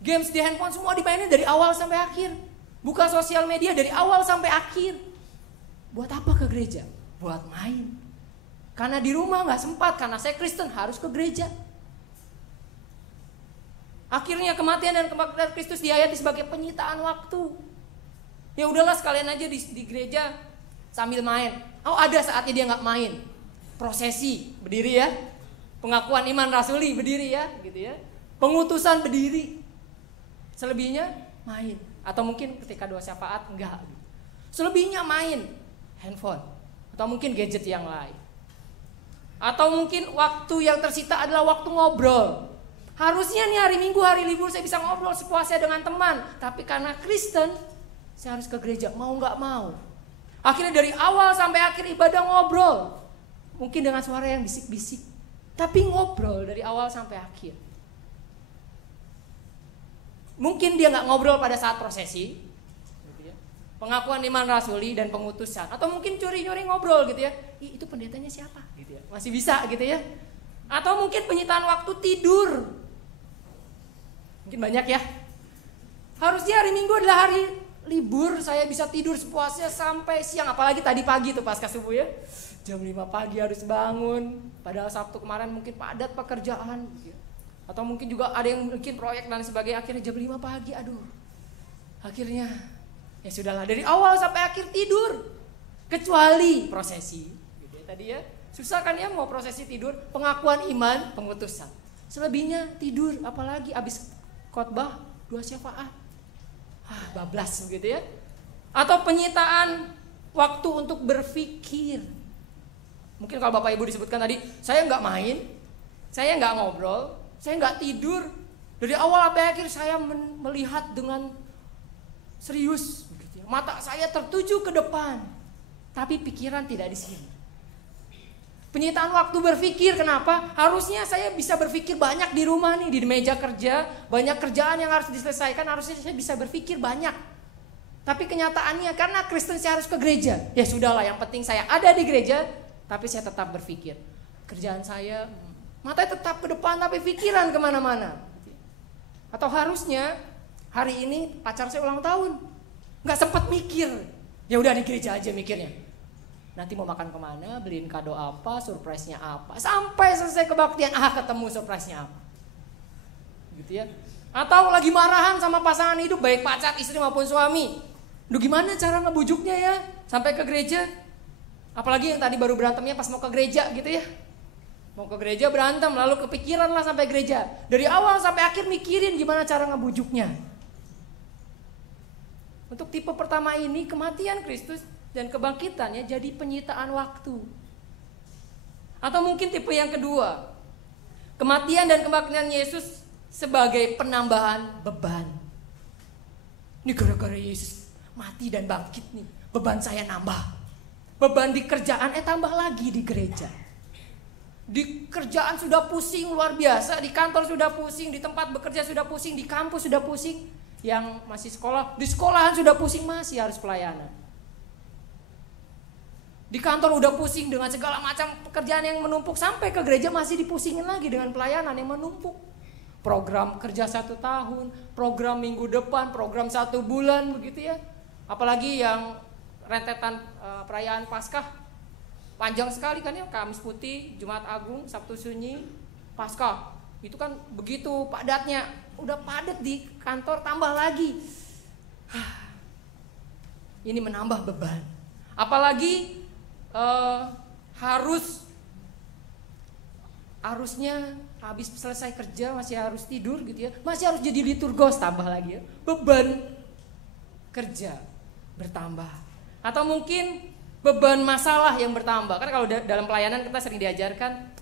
Games di handphone semua dimainin dari awal sampai akhir. Buka sosial media dari awal sampai akhir. Buat apa ke gereja? Buat main. Karena di rumah gak sempat, karena saya Kristen harus ke gereja. Akhirnya kematian dan kebangkitan Kristus dihayati sebagai penyitaan waktu. Ya udahlah sekalian aja di gereja sambil main. Oh ada saatnya dia nggak main. Prosesi berdiri ya. Pengakuan iman rasuli berdiri ya, gitu ya. Pengutusan berdiri. Selebihnya main. Atau mungkin ketika doa syafaat enggak. Selebihnya main handphone atau mungkin gadget yang lain. Atau mungkin waktu yang tersita adalah waktu ngobrol. Harusnya nih hari Minggu, hari libur saya bisa ngobrol sepuasnya dengan teman. Tapi karena Kristen, saya harus ke gereja, mau gak mau. Akhirnya dari awal sampai akhir ibadah ngobrol. Mungkin dengan suara yang bisik-bisik. Tapi ngobrol dari awal sampai akhir. Mungkin dia gak ngobrol pada saat prosesi. Gitu ya. Pengakuan iman rasuli dan pengutusan. Atau mungkin curi-curi ngobrol gitu ya. Itu pendetanya siapa? Gitu ya. Masih bisa gitu ya. Atau mungkin penyitaan waktu tidur. Mungkin banyak ya. Harusnya hari Minggu adalah hari libur, saya bisa tidur sepuasnya sampai siang. Apalagi tadi pagi tuh pasca subuh ya. Jam 5 pagi harus bangun. Padahal Sabtu kemarin mungkin padat pekerjaan. Atau mungkin juga ada yang bikin proyek dan sebagainya. Akhirnya jam 5 pagi, aduh. Akhirnya ya sudahlah, dari awal sampai akhir tidur. Kecuali prosesi gitu ya, tadi ya. Susah kan ya mau prosesi tidur. Pengakuan iman, pengutusan. Selebihnya tidur. Apalagi abis khotbah, doa syafaat. Bablas begitu ya. Atau penyitaan waktu untuk berpikir. Mungkin kalau Bapak Ibu disebutkan tadi, saya nggak main, saya nggak ngobrol, saya nggak tidur. Dari awal sampai akhir saya melihat dengan serius. Begitu ya. Mata saya tertuju ke depan, tapi pikiran tidak di sini. Penyitaan waktu berpikir, kenapa? Harusnya saya bisa berpikir banyak di rumah nih, di meja kerja, banyak kerjaan yang harus diselesaikan, harusnya saya bisa berpikir banyak. Tapi kenyataannya karena Kristen saya harus ke gereja. Ya sudahlah, yang penting saya ada di gereja, tapi saya tetap berpikir. Kerjaan saya, matanya tetap ke depan, tapi pikiran kemana-mana. Atau harusnya hari ini pacar saya ulang tahun, nggak sempat mikir. Ya udah di gereja aja mikirnya. Nanti mau makan kemana, beliin kado apa, surprise-nya apa. Sampai selesai kebaktian, ketemu surprise-nya apa. Gitu ya. Atau lagi marahan sama pasangan hidup, baik pacar, istri maupun suami. Duh gimana cara ngebujuknya ya, sampai ke gereja. Apalagi yang tadi baru berantemnya pas mau ke gereja gitu ya. Mau ke gereja berantem, lalu kepikiran lah sampai gereja. Dari awal sampai akhir mikirin gimana cara ngebujuknya. Untuk tipe pertama ini, kematian Kristus dan kebangkitannya jadi penyitaan waktu. Atau mungkin tipe yang kedua, kematian dan kebangkitan Yesus sebagai penambahan beban. Ini gara-gara Yesus mati dan bangkit nih, beban saya nambah. Beban di kerjaan tambah lagi di gereja. Di kerjaan sudah pusing luar biasa, di kantor sudah pusing, di tempat bekerja sudah pusing, di kampus sudah pusing. Yang masih sekolah, di sekolahan sudah pusing, masih harus pelayanan. Di kantor udah pusing dengan segala macam pekerjaan yang menumpuk, sampai ke gereja masih dipusingin lagi dengan pelayanan yang menumpuk. Program kerja 1 tahun, program minggu depan, program 1 bulan begitu ya. Apalagi yang rentetan perayaan Paskah, panjang sekali kan ya, Kamis Putih, Jumat Agung, Sabtu Sunyi, Paskah. Itu kan begitu padatnya, udah padat di kantor tambah lagi. Ini menambah beban. Apalagi harusnya habis selesai kerja masih harus tidur gitu ya, masih harus jadi liturgos, tambah lagi ya, beban kerja bertambah. Atau mungkin beban masalah yang bertambah. Kan kalau dalam pelayanan kita sering diajarkan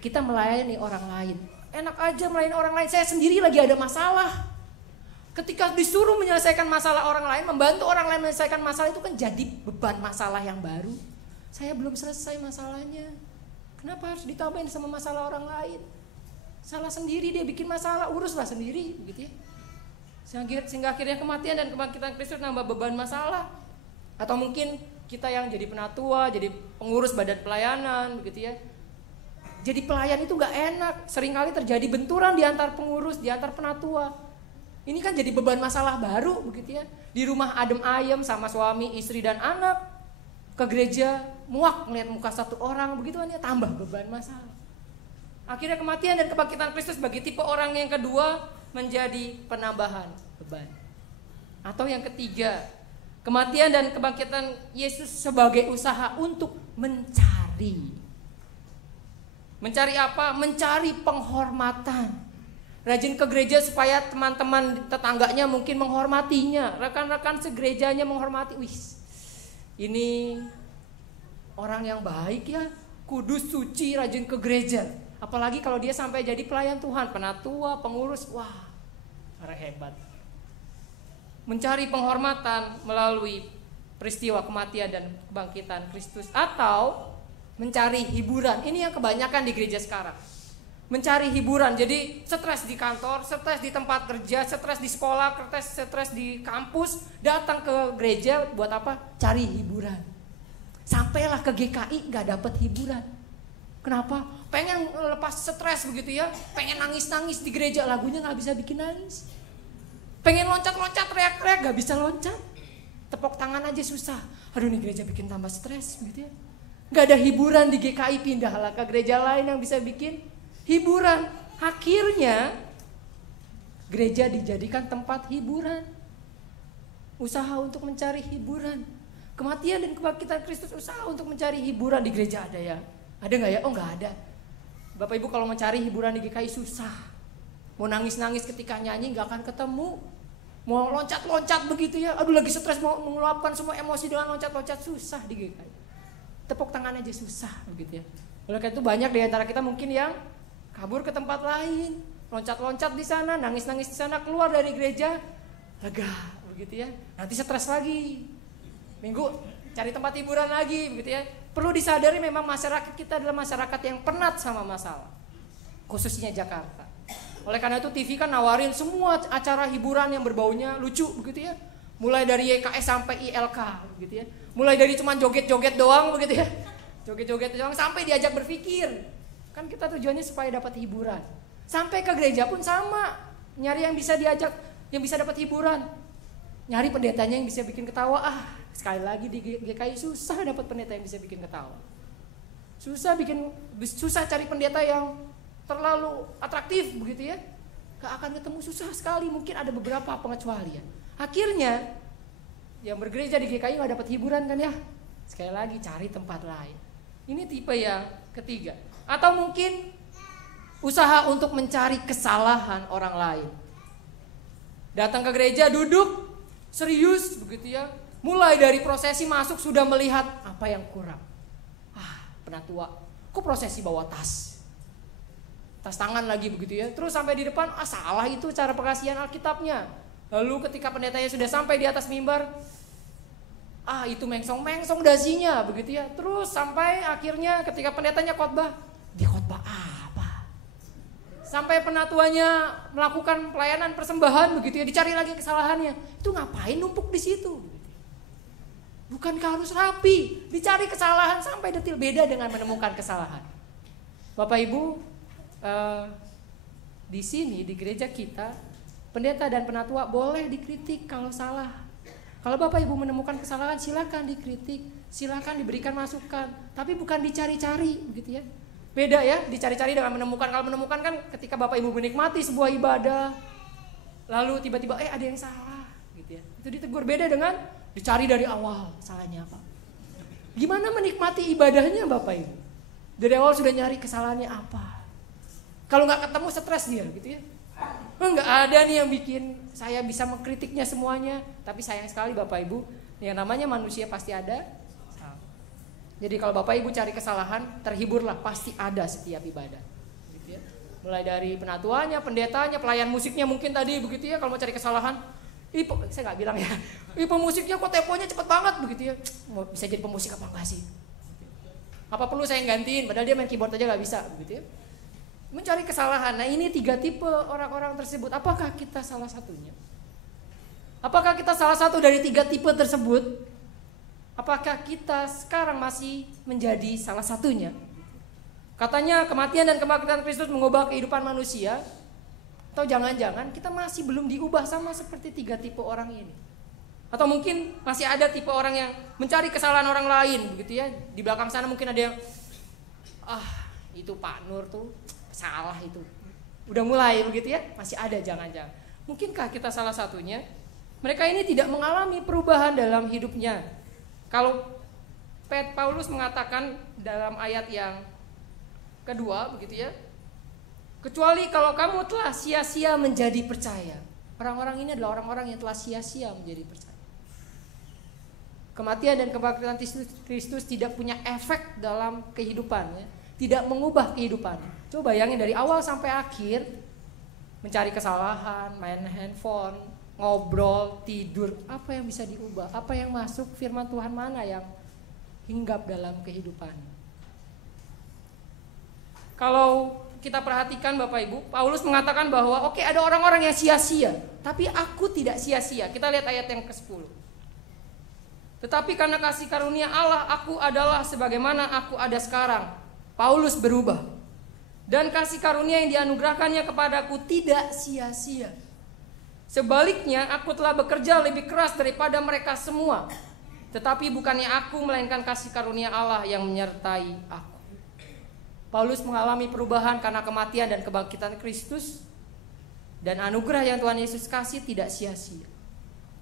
kita melayani orang lain. Enak aja melayani orang lain, saya sendiri lagi ada masalah. Ketika disuruh menyelesaikan masalah orang lain, membantu orang lain menyelesaikan masalah, itu kan jadi beban masalah yang baru. Saya belum selesai masalahnya, kenapa harus ditambahin sama masalah orang lain? Salah sendiri dia bikin masalah, uruslah sendiri, begitu ya. Sehingga akhirnya kematian dan kebangkitan Kristus nambah beban masalah. Atau mungkin kita yang jadi penatua, jadi pengurus badan pelayanan, begitu ya. Jadi pelayan itu gak enak, seringkali terjadi benturan di antar pengurus, di antar penatua. Ini kan jadi beban masalah baru, begitu ya. Di rumah adem ayem sama suami, istri dan anak, ke gereja muak melihat muka satu orang, begitu kan ya, tambah beban masalah. Akhirnya kematian dan kebangkitan Kristus bagi tipe orang yang kedua menjadi penambahan beban. Atau yang ketiga, kematian dan kebangkitan Yesus sebagai usaha untuk mencari. Mencari apa? Mencari penghormatan. Rajin ke gereja supaya teman-teman tetangganya mungkin menghormatinya, rekan-rekan segerejanya menghormati. Wih, ini orang yang baik ya, kudus, suci, rajin ke gereja. Apalagi kalau dia sampai jadi pelayan Tuhan, penatua, pengurus, wah, orang hebat. Mencari penghormatan melalui peristiwa kematian dan kebangkitan Kristus, atau mencari hiburan. Ini yang kebanyakan di gereja sekarang. Mencari hiburan, jadi stres di kantor, stres di tempat kerja, stres di sekolah, stres di kampus, datang ke gereja buat apa? Cari hiburan. Sampailah ke GKI gak dapet hiburan. Kenapa? Pengen lepas stres begitu ya, pengen nangis-nangis di gereja, lagunya gak bisa bikin nangis. Pengen loncat-loncat, teriak-teriak, gak bisa loncat. Tepuk tangan aja susah. Aduh, nih gereja bikin tambah stres begitu ya. Gak ada hiburan di GKI, pindahlah ke gereja lain yang bisa bikin hiburan. Akhirnya gereja dijadikan tempat hiburan. Usaha untuk mencari hiburan. Kematian dan kebangkitan Kristus usaha untuk mencari hiburan di gereja ada ya? Ada gak ya? Oh gak ada. Bapak Ibu kalau mencari hiburan di GKI susah. Mau nangis-nangis ketika nyanyi gak akan ketemu. Mau loncat-loncat begitu ya, aduh lagi stres mau mengeluapkan semua emosi dengan loncat-loncat, susah di GKI. Tepuk tangan aja susah begitu ya. Oleh karena itu banyak di antara kita mungkin yang kabur ke tempat lain, loncat-loncat di sana, nangis-nangis di sana, keluar dari gereja, lega begitu ya. Nanti stres lagi. Minggu cari tempat hiburan lagi begitu ya. Perlu disadari memang masyarakat kita adalah masyarakat yang penat sama masalah. Khususnya Jakarta. Oleh karena itu TV kan nawarin semua acara hiburan yang berbaunya lucu begitu ya. Mulai dari YKS sampai ILK begitu ya. Mulai dari cuman joget-joget doang begitu ya. Joget-joget doang sampai diajak berpikir. Kan kita tujuannya supaya dapat hiburan. Sampai ke gereja pun sama. Nyari yang bisa diajak, yang bisa dapat hiburan. Nyari pendetanya yang bisa bikin ketawa. Sekali lagi di GKI susah dapat pendeta yang bisa bikin ketawa. Susah cari pendeta yang terlalu atraktif begitu ya. Gak akan ketemu, susah sekali. Mungkin ada beberapa pengecualian. Akhirnya yang bergereja di GKI gak dapat hiburan kan ya. Sekali lagi cari tempat lain. Ini tipe yang ketiga. Atau mungkin usaha untuk mencari kesalahan orang lain. Datang ke gereja, duduk serius begitu ya. Mulai dari prosesi masuk sudah melihat apa yang kurang. Penatua, kok prosesi bawa tas tangan lagi begitu ya. Terus sampai di depan, salah itu cara pengasihan Alkitabnya. Lalu ketika pendetanya sudah sampai di atas mimbar, itu mengsong-mengsong dasinya begitu ya. Terus sampai akhirnya ketika pendetanya khotbah, dia khotbah apa? Sampai penatuanya melakukan pelayanan persembahan begitu ya, dicari lagi kesalahannya. Itu ngapain numpuk di situ? Bukankah harus rapi? Dicari kesalahan sampai detil, beda dengan menemukan kesalahan. Bapak Ibu, di sini di gereja kita, pendeta dan penatua boleh dikritik kalau salah. Kalau Bapak Ibu menemukan kesalahan, silakan dikritik, silakan diberikan masukan, tapi bukan dicari-cari begitu ya. Beda ya, dicari-cari dengan menemukan. Kalau menemukan kan ketika Bapak Ibu menikmati sebuah ibadah, lalu tiba-tiba ada yang salah gitu ya. Itu ditegur, beda dengan dicari dari awal salahnya apa. Gimana menikmati ibadahnya Bapak Ibu? Dari awal sudah nyari kesalahannya apa. Kalau nggak ketemu stres dia gitu ya. Nggak ada nih yang bikin saya bisa mengkritiknya semuanya. Tapi sayang sekali Bapak Ibu, yang namanya manusia pasti ada salah. Jadi kalau Bapak Ibu cari kesalahan, terhiburlah, pasti ada setiap ibadah. Gitu ya. Mulai dari penatuannya, pendetanya, pelayan musiknya mungkin tadi begitu ya, kalau mau cari kesalahan, saya nggak bilang ya, pemusiknya kok temponya cepet banget begitu ya, mau bisa jadi pemusik apa enggak sih? Apa perlu saya gantiin, padahal dia main keyboard aja nggak bisa begitu ya. Mencari kesalahan. Nah ini 3 tipe orang-orang tersebut. Apakah kita salah satunya? Apakah kita salah satu dari 3 tipe tersebut? Apakah kita sekarang masih menjadi salah satunya? Katanya kematian dan kebangkitan Kristus mengubah kehidupan manusia. Atau jangan-jangan kita masih belum diubah sama seperti 3 tipe orang ini. Atau mungkin masih ada tipe orang yang mencari kesalahan orang lain begitu ya. Di belakang sana mungkin ada yang itu Pak Nur tuh salah itu. Udah mulai begitu ya, masih ada jangan-jangan. Mungkinkah kita salah satunya? Mereka ini tidak mengalami perubahan dalam hidupnya. Kalau Paulus mengatakan dalam ayat yang kedua begitu ya, kecuali kalau kamu telah sia-sia menjadi percaya. Orang-orang ini adalah orang-orang yang telah sia-sia menjadi percaya. Kematian dan kebangkitan Kristus tidak punya efek dalam kehidupannya, tidak mengubah kehidupan. Coba bayangin dari awal sampai akhir, mencari kesalahan, main handphone, ngobrol, tidur, apa yang bisa diubah? Apa yang masuk? Firman Tuhan mana yang hinggap dalam kehidupan? Kalau kita perhatikan Bapak Ibu, Paulus mengatakan bahwa oke, ada orang-orang yang sia-sia, tapi aku tidak sia-sia. Kita lihat ayat yang ke-10. Tetapi karena kasih karunia Allah, aku adalah sebagaimana aku ada sekarang. Paulus berubah. Dan kasih karunia yang dianugerahkannya kepadaku tidak sia-sia. Sebaliknya aku telah bekerja lebih keras daripada mereka semua. Tetapi bukannya aku, melainkan kasih karunia Allah yang menyertai aku. Paulus mengalami perubahan karena kematian dan kebangkitan Kristus. Dan anugerah yang Tuhan Yesus kasih tidak sia-sia.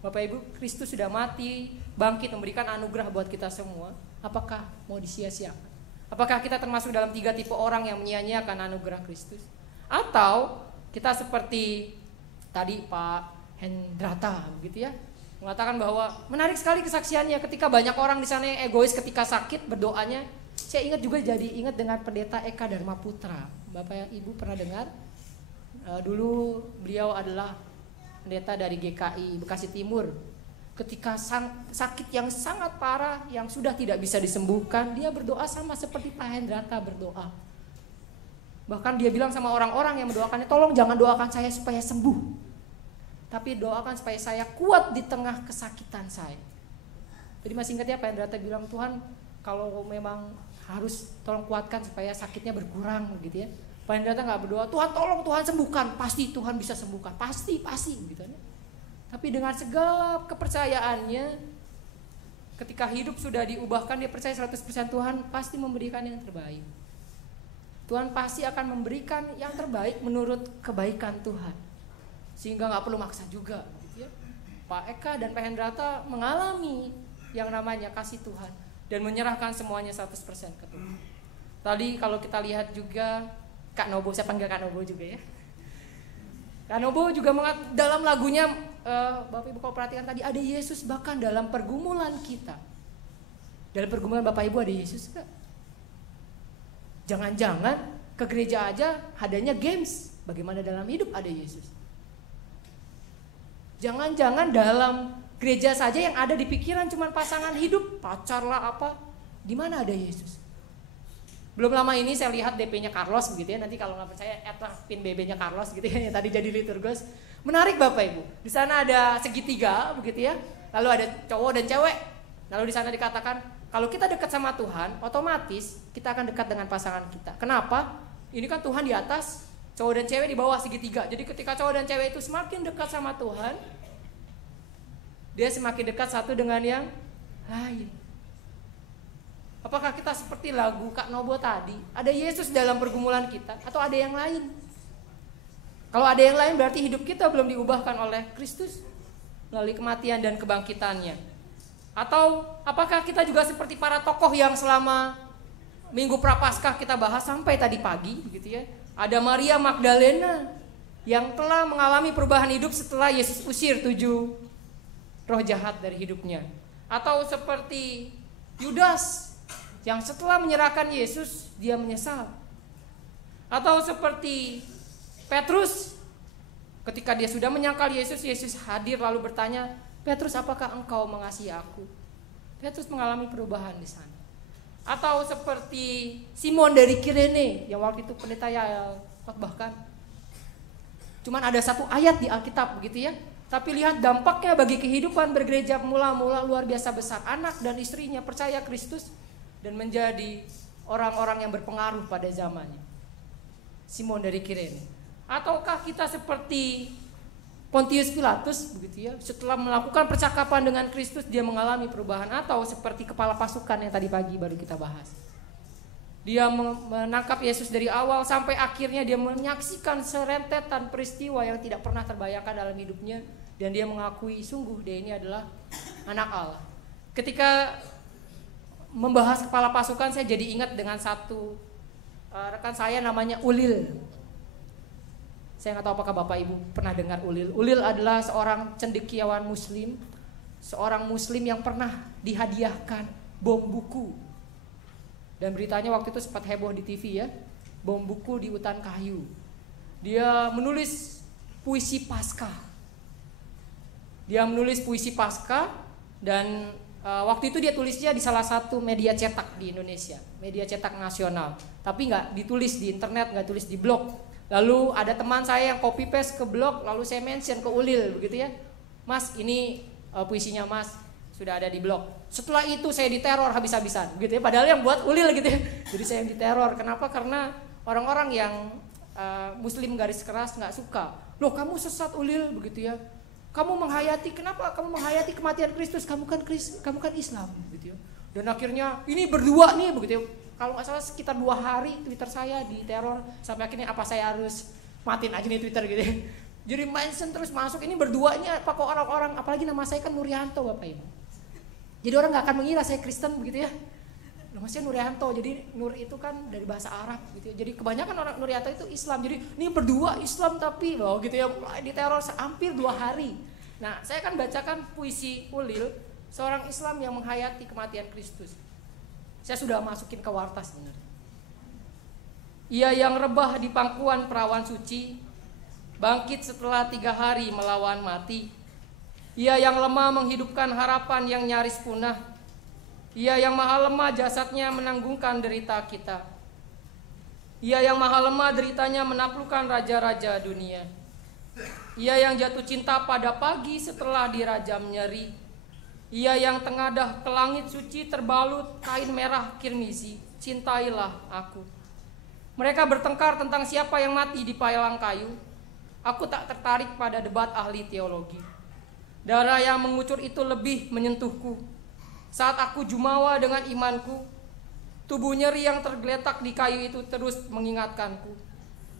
Bapak Ibu, Kristus sudah mati, bangkit, memberikan anugerah buat kita semua. Apakah mau disia-siakan? Apakah kita termasuk dalam 3 tipe orang yang menyia-nyiakan anugerah Kristus? Atau kita seperti tadi Pak Hendrata begitu ya, mengatakan bahwa menarik sekali kesaksiannya ketika banyak orang di sana yang egois ketika sakit berdoanya. Saya ingat juga ingat dengan pendeta Eka Dharma Putra. Bapak Ibu pernah dengar? Dulu beliau adalah pendeta dari GKI Bekasi Timur. Ketika sakit yang sangat parah yang sudah tidak bisa disembuhkan, dia berdoa sama seperti Pak Hendrata berdoa. Bahkan dia bilang sama orang-orang yang mendoakannya, tolong jangan doakan saya supaya sembuh, tapi doakan supaya saya kuat di tengah kesakitan saya. Jadi masih ingat ya Pak Hendrata bilang, Tuhan kalau memang harus tolong kuatkan supaya sakitnya berkurang gitu ya. Pak Hendrata gak berdoa, Tuhan tolong Tuhan sembuhkan, pasti Tuhan bisa sembuhkan, pasti gitu ya. Tapi dengan segala kepercayaannya, ketika hidup sudah diubahkan, dia percaya 100% Tuhan pasti memberikan yang terbaik. Tuhan pasti akan memberikan yang terbaik menurut kebaikan Tuhan. Sehingga gak perlu maksa juga gitu ya. Pak Eka dan Pak Hendrata mengalami yang namanya kasih Tuhan dan menyerahkan semuanya 100% ke Tuhan. Tadi kalau kita lihat juga Kak Nobo, saya panggil Kak Nobo juga ya. Kak Nobo juga dalam lagunya, Bapak Ibu kalau perhatikan tadi, ada Yesus bahkan dalam pergumulan kita. Dalam pergumulan Bapak Ibu ada Yesus gak? Jangan-jangan ke gereja aja adanya games, bagaimana dalam hidup ada Yesus. Jangan-jangan dalam gereja saja yang ada di pikiran cuma pasangan hidup, pacar lah apa, di mana ada Yesus. Belum lama ini saya lihat DP-nya Carlos begitu ya, nanti kalau nggak percaya add lah pin BB-nya Carlos gitu ya, yang tadi jadi liturgos. Menarik Bapak Ibu, di sana ada segitiga begitu ya, lalu ada cowok dan cewek, lalu di sana dikatakan kalau kita dekat sama Tuhan, otomatis kita akan dekat dengan pasangan kita. Kenapa? Ini kan Tuhan di atas, cowok dan cewek di bawah segitiga. Jadi ketika cowok dan cewek itu semakin dekat sama Tuhan, dia semakin dekat satu dengan yang lain. Apakah kita seperti lagu Kak Nobo tadi? Ada Yesus dalam pergumulan kita atau ada yang lain? Kalau ada yang lain berarti hidup kita belum diubahkan oleh Kristus melalui kematian dan kebangkitannya. Atau apakah kita juga seperti para tokoh yang selama Minggu Prapaskah kita bahas sampai tadi pagi begitu ya. Ada Maria Magdalena yang telah mengalami perubahan hidup setelah Yesus usir 7 roh jahat dari hidupnya. Atau seperti Yudas yang setelah menyerahkan Yesus dia menyesal. Atau seperti Petrus, ketika dia sudah menyangkal Yesus, Yesus hadir lalu bertanya, Petrus, apakah engkau mengasihi aku? Petrus mengalami perubahan di sana. Atau seperti Simon dari Kirene yang waktu itu pendeta Yael khotbahkan. Cuman ada satu ayat di Alkitab begitu ya. Tapi lihat dampaknya bagi kehidupan bergereja mula-mula luar biasa besar. Anak dan istrinya percaya Kristus dan menjadi orang-orang yang berpengaruh pada zamannya. Simon dari Kirene. Ataukah kita seperti Pontius Pilatus begitu ya, setelah melakukan percakapan dengan Kristus dia mengalami perubahan. Atau seperti kepala pasukan yang tadi pagi baru kita bahas, dia menangkap Yesus dari awal sampai akhirnya dia menyaksikan serentetan peristiwa yang tidak pernah terbayangkan dalam hidupnya, dan dia mengakui sungguh dia ini adalah anak Allah. Ketika membahas kepala pasukan saya jadi ingat dengan satu rekan saya namanya Ulil. Saya nggak tahu apakah Bapak Ibu pernah dengar Ulil. Ulil adalah seorang cendekiawan Muslim, seorang Muslim yang pernah dihadiahkan bom buku. Dan beritanya waktu itu sempat heboh di TV ya, bom buku di hutan kayu. Dia menulis puisi Paskah. Dia menulis puisi Paskah dan waktu itu dia tulisnya di salah satu media cetak di Indonesia, media cetak nasional. Tapi nggak ditulis di internet, nggak tulis di blog. Lalu ada teman saya yang copy paste ke blog, lalu saya mention ke Ulil begitu ya, Mas ini puisinya Mas sudah ada di blog. Setelah itu saya diteror habis-habisan begitu ya, padahal yang buat Ulil gitu ya. Jadi saya diteror. Kenapa? Karena orang-orang yang Muslim garis keras nggak suka. Loh kamu sesat Ulil begitu ya. Kamu menghayati, kenapa kamu menghayati kematian Kristus? Kamu kan Islam gitu ya. Dan akhirnya ini berdua nih begitu ya. Kalau nggak salah sekitar 2 hari Twitter saya diteror sampai akhirnya apa saya harus matiin aja nih Twitter gitu ya. Jadi mention terus masuk, ini berduanya apa kok orang-orang, apalagi nama saya kan Nuryanto Bapak Ibu. Jadi orang nggak akan mengira saya Kristen begitu ya. Nama saya Nuryanto, jadi Nur itu kan dari bahasa Arab gitu ya. Jadi kebanyakan orang Nuryanto itu Islam. Jadi ini berdua Islam tapi loh gitu ya, mulai diteror hampir 2 hari. Nah saya akan bacakan puisi Ulil, seorang Islam yang menghayati kematian Kristus. Saya sudah masukin ke warta sebenarnya. Ia yang rebah di pangkuan perawan suci, bangkit setelah 3 hari melawan mati. Ia yang lemah menghidupkan harapan yang nyaris punah. Ia yang maha lemah jasadnya menanggungkan derita kita. Ia yang maha lemah deritanya menaklukkan raja-raja dunia. Ia yang jatuh cinta pada pagi setelah dirajam nyeri. Ia yang tengadah ke langit suci terbalut kain merah kirmizi, cintailah aku. Mereka bertengkar tentang siapa yang mati di palang kayu. Aku tak tertarik pada debat ahli teologi. Darah yang mengucur itu lebih menyentuhku. Saat aku jumawa dengan imanku, tubuh nyeri yang tergeletak di kayu itu terus mengingatkanku.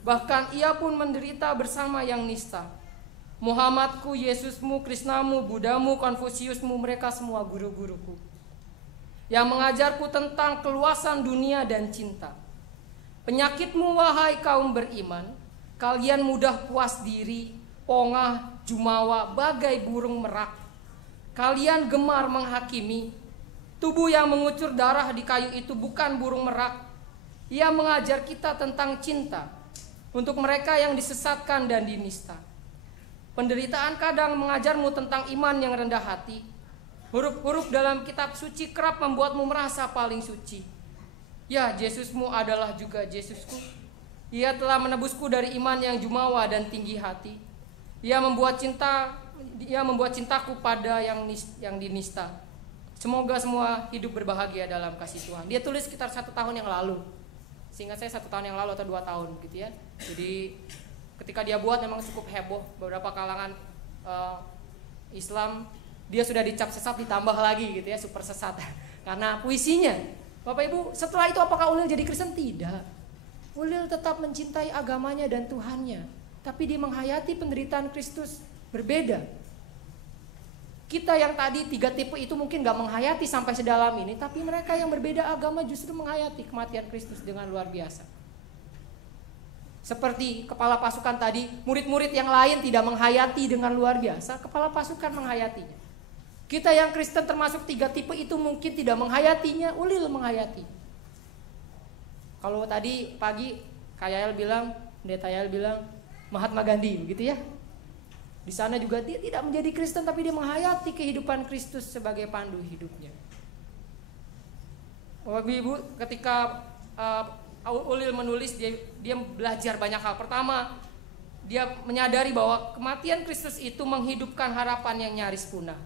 Bahkan ia pun menderita bersama yang nista. Muhammadku, Yesusmu, Krisnamu, Buddhamu, Konfusiusmu, mereka semua guru-guruku yang mengajarku tentang keluasan dunia dan cinta. Penyakitmu wahai kaum beriman, kalian mudah puas diri, pongah, jumawa, bagai burung merak. Kalian gemar menghakimi. Tubuh yang mengucur darah di kayu itu bukan burung merak. Ia mengajar kita tentang cinta untuk mereka yang disesatkan dan dinista. Penderitaan kadang mengajarmu tentang iman yang rendah hati. Huruf-huruf dalam kitab suci kerap membuatmu merasa paling suci. Ya, Yesusmu adalah juga Yesusku. Ia telah menebusku dari iman yang jumawa dan tinggi hati. Ia membuat cintaku pada yang dinista. Semoga semua hidup berbahagia dalam kasih Tuhan. Dia tulis sekitar 1 tahun yang lalu. Seingat saya 1 tahun yang lalu atau 2 tahun gitu ya. Jadi ketika dia buat memang cukup heboh, beberapa kalangan Islam dia sudah dicap sesat ditambah lagi gitu ya, super sesat karena puisinya. Bapak Ibu, setelah itu apakah Ulil jadi Kristen? Tidak. Ulil tetap mencintai agamanya dan Tuhannya, tapi dia menghayati penderitaan Kristus berbeda. Kita yang tadi 3 tipe itu mungkin gak menghayati sampai sedalam ini, tapi mereka yang berbeda agama justru menghayati kematian Kristus dengan luar biasa. Seperti kepala pasukan tadi, murid-murid yang lain tidak menghayati dengan luar biasa, kepala pasukan menghayatinya. Kita yang Kristen termasuk 3 tipe itu mungkin tidak menghayatinya, Ulil menghayati. Kalau tadi pagi Kayal bilang, Pendeta Yael bilang Mahatma Gandhi begitu ya. Di sana juga dia tidak menjadi Kristen tapi dia menghayati kehidupan Kristus sebagai pandu hidupnya. Bapak Ibu, ketika Ulil menulis dia belajar banyak hal. Pertama, dia menyadari bahwa kematian Kristus itu menghidupkan harapan yang nyaris punah.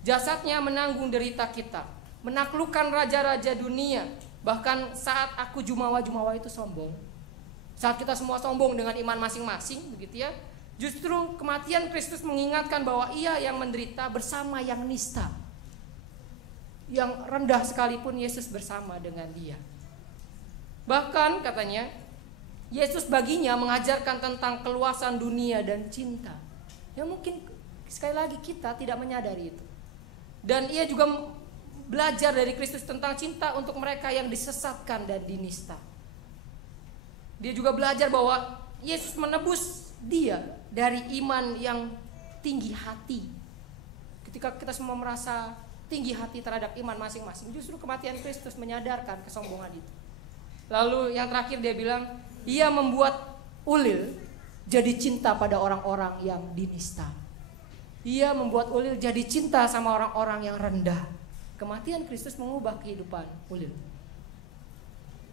Jasadnya menanggung derita kita, menaklukkan raja-raja dunia. Bahkan saat aku jumawa-jumawa itu sombong, saat kita semua sombong dengan iman masing-masing, begitu ya. Justru kematian Kristus mengingatkan bahwa ia yang menderita bersama yang nista. Yang rendah sekalipun Yesus bersama dengan dia. Bahkan katanya, Yesus baginya mengajarkan tentang keluasan dunia dan cinta. Yang mungkin sekali lagi kita tidak menyadari itu. Dan ia juga belajar dari Kristus tentang cinta untuk mereka yang disesatkan dan dinista. Dia juga belajar bahwa Yesus menebus dia dari iman yang tinggi hati. Ketika kita semua merasa tinggi hati terhadap iman masing-masing, justru kematian Kristus menyadarkan kesombongan itu. Lalu yang terakhir dia bilang, ia membuat Ulil jadi cinta pada orang-orang yang dinista. Ia membuat Ulil jadi cinta sama orang-orang yang rendah. Kematian Kristus mengubah kehidupan Ulil.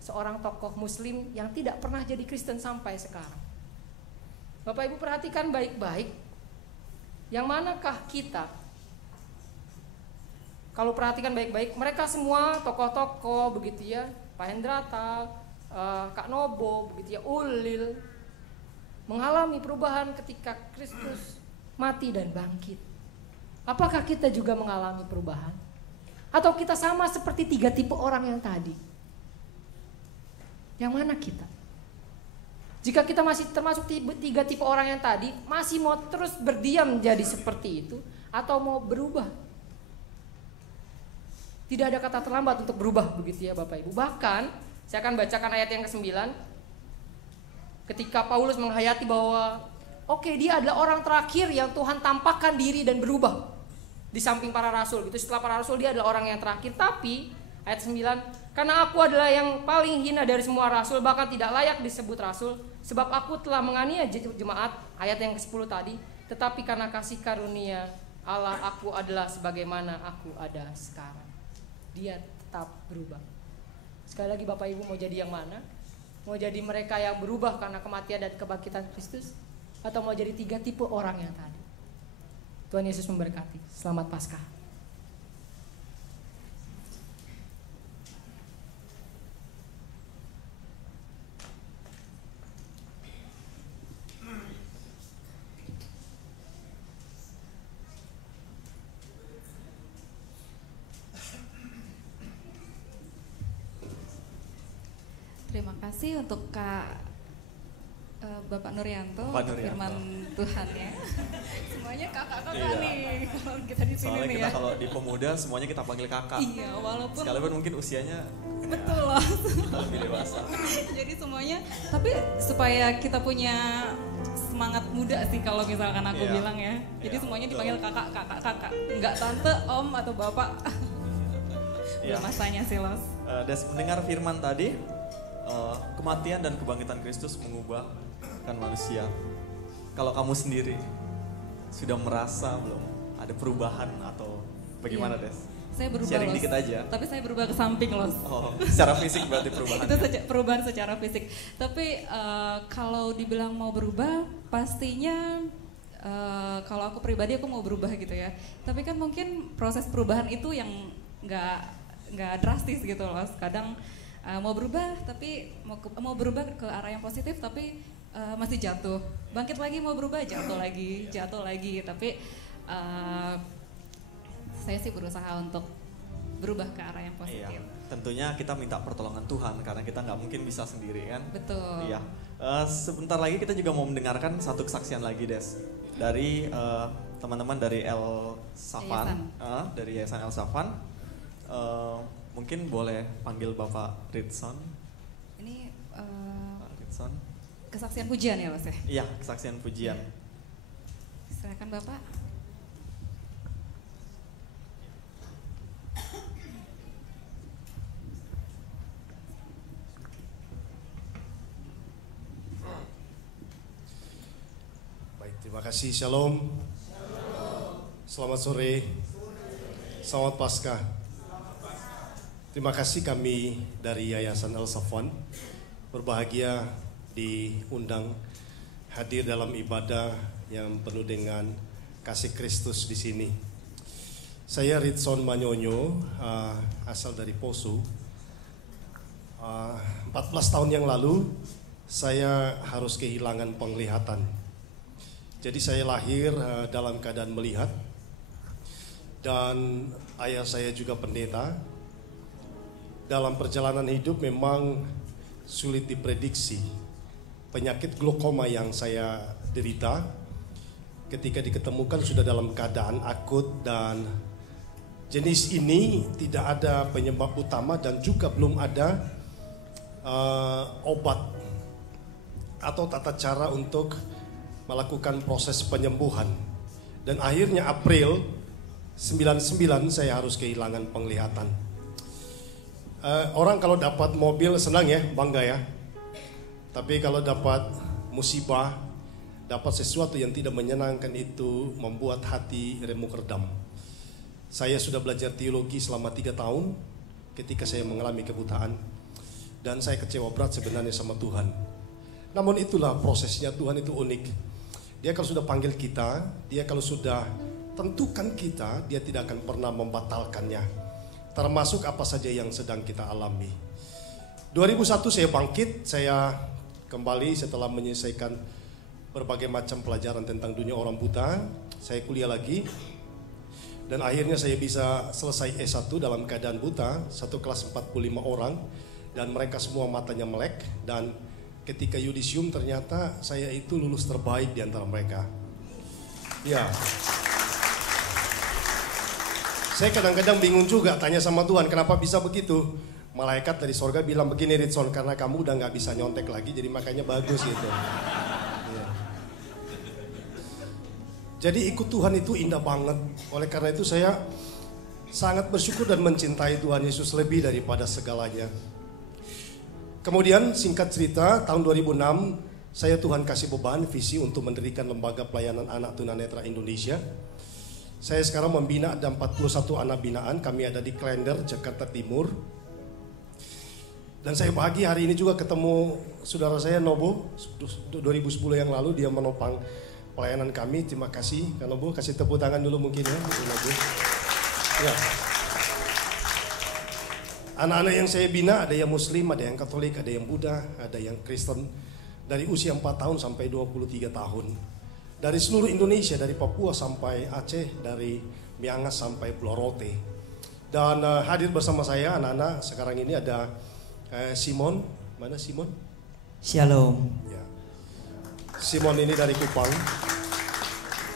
Seorang tokoh muslim yang tidak pernah jadi Kristen sampai sekarang. Bapak Ibu perhatikan baik-baik. Yang manakah kita? Kalau perhatikan baik-baik, mereka semua tokoh-tokoh begitu ya, Pak Hendrata, Kak Nobo begitu ya, Ulil, mengalami perubahan ketika Kristus mati dan bangkit. Apakah kita juga mengalami perubahan? Atau kita sama seperti 3 tipe orang yang tadi? Yang mana kita? Jika kita masih termasuk 3 tipe orang yang tadi, masih mau terus berdiam jadi seperti itu, atau mau berubah? Tidak ada kata terlambat untuk berubah begitu ya Bapak Ibu. Bahkan saya akan bacakan ayat yang ke-9. Ketika Paulus menghayati bahwa dia adalah orang terakhir yang Tuhan tampakkan diri dan berubah di samping para rasul gitu. Setelah para rasul dia adalah orang yang terakhir. Tapi ayat 9, karena aku adalah yang paling hina dari semua rasul, bahkan tidak layak disebut rasul, sebab aku telah menganiaya jemaat, ayat yang ke-10 tadi. Tetapi karena kasih karunia Allah, aku adalah sebagaimana aku ada sekarang. Dia tetap berubah. Sekali lagi Bapak Ibu mau jadi yang mana? Mau jadi mereka yang berubah karena kematian dan kebangkitan Kristus, atau mau jadi 3 tipe orang yang tadi? Tuhan Yesus memberkati. Selamat Paskah. Terima kasih untuk Bapak Nuryanto, firman Tuhan ya. Semuanya kakak-kakak nih kalau kita di sini. Soalnya nih kita ya. kalau di pemuda semuanya kita panggil kakak. Iya, walaupun sekalipun mungkin usianya betul loh. kita lebih dewasa. Jadi semuanya, tapi supaya kita punya semangat muda sih kalau misalkan aku bilang ya. Jadi semuanya dipanggil kakak. Enggak tante, om atau bapak. Belum masanya sih Los. Des mendengar firman tadi, kematian dan kebangkitan Kristus mengubahkan manusia. Kalau kamu sendiri sudah merasa belum ada perubahan atau bagaimana Des? Saya berubah Sharing Los. dikit aja. Tapi saya berubah ke samping Los. Oh, secara fisik berarti perubahan. Itu perubahan secara fisik. Tapi kalau dibilang mau berubah, pastinya kalau aku pribadi aku mau berubah gitu ya. Tapi kan mungkin proses perubahan itu yang nggak drastis gitu loh. Kadang mau berubah tapi mau berubah ke arah yang positif tapi masih jatuh. Bangkit lagi mau berubah jatuh lagi. Tapi saya sih berusaha untuk berubah ke arah yang positif. Iya, tentunya kita minta pertolongan Tuhan karena kita nggak mungkin bisa sendiri kan. Betul. Iya. Sebentar lagi kita juga mau mendengarkan satu kesaksian lagi Des dari teman-teman dari El Safan, dari Yayasan El Safan. Mungkin boleh panggil Bapak Ritson. Ini Pak Ritson. kesaksian pujian ya Mas ya? Iya, kesaksian pujian. Silakan Bapak. Terima kasih, Shalom. Selamat sore. Selamat Paskah. Terima kasih kami dari Yayasan El Safwan berbahagia diundang hadir dalam ibadah yang penuh dengan kasih Kristus di sini. Saya Ritson Manyonyo, asal dari Poso. 14 tahun yang lalu saya harus kehilangan penglihatan. Jadi saya lahir dalam keadaan melihat, dan ayah saya juga pendeta. Dalam perjalanan hidup memang sulit diprediksi. Penyakit glaukoma yang saya derita ketika diketemukan sudah dalam keadaan akut, dan jenis ini tidak ada penyebab utama dan juga belum ada obat atau tata cara untuk melakukan proses penyembuhan. Dan akhirnya April 99 saya harus kehilangan penglihatan. Orang kalau dapat mobil senang ya, bangga ya. Tapi kalau dapat musibah, dapat sesuatu yang tidak menyenangkan, itu membuat hati remuk redam. Saya sudah belajar teologi selama 3 tahun ketika saya mengalami kebutaan, dan saya kecewa berat sebenarnya sama Tuhan. Namun itulah prosesnya, Tuhan itu unik. Dia kalau sudah panggil kita, dia kalau sudah tentukan kita, dia tidak akan pernah membatalkannya. Termasuk apa saja yang sedang kita alami. 2001 saya bangkit, saya kembali setelah menyelesaikan berbagai macam pelajaran tentang dunia orang buta. Saya kuliah lagi, dan akhirnya saya bisa selesai S1 dalam keadaan buta, satu kelas 45 orang, dan mereka semua matanya melek. Dan ketika yudisium ternyata saya itu lulus terbaik di antara mereka. Ya. Saya kadang-kadang bingung juga, tanya sama Tuhan, kenapa bisa begitu? Malaikat dari sorga bilang begini, Ritson, karena kamu udah gak bisa nyontek lagi, jadi makanya bagus gitu. Ya. Jadi ikut Tuhan itu indah banget. Oleh karena itu saya sangat bersyukur dan mencintai Tuhan Yesus lebih daripada segalanya. Kemudian singkat cerita, tahun 2006 saya Tuhan kasih beban visi untuk mendirikan lembaga pelayanan anak tunanetra Indonesia. Saya sekarang membina ada 41 anak binaan, kami ada di Klender, Jakarta Timur. Dan saya bahagia hari ini juga ketemu saudara saya Nobo, 2010 yang lalu dia menopang pelayanan kami. Terima kasih Kak Nobo, kasih tepuk tangan dulu mungkin ya. Ya. Anak-anak yang saya bina ada yang Muslim, ada yang Katolik, ada yang Buddha, ada yang Kristen. Dari usia 4 tahun sampai 23 tahun. Dari seluruh Indonesia, dari Papua sampai Aceh, dari Miangas sampai Pulau Rote. Dan hadir bersama saya anak-anak sekarang ini ada Simon. Mana Simon? Shalom. Ya. Simon ini dari Kupang.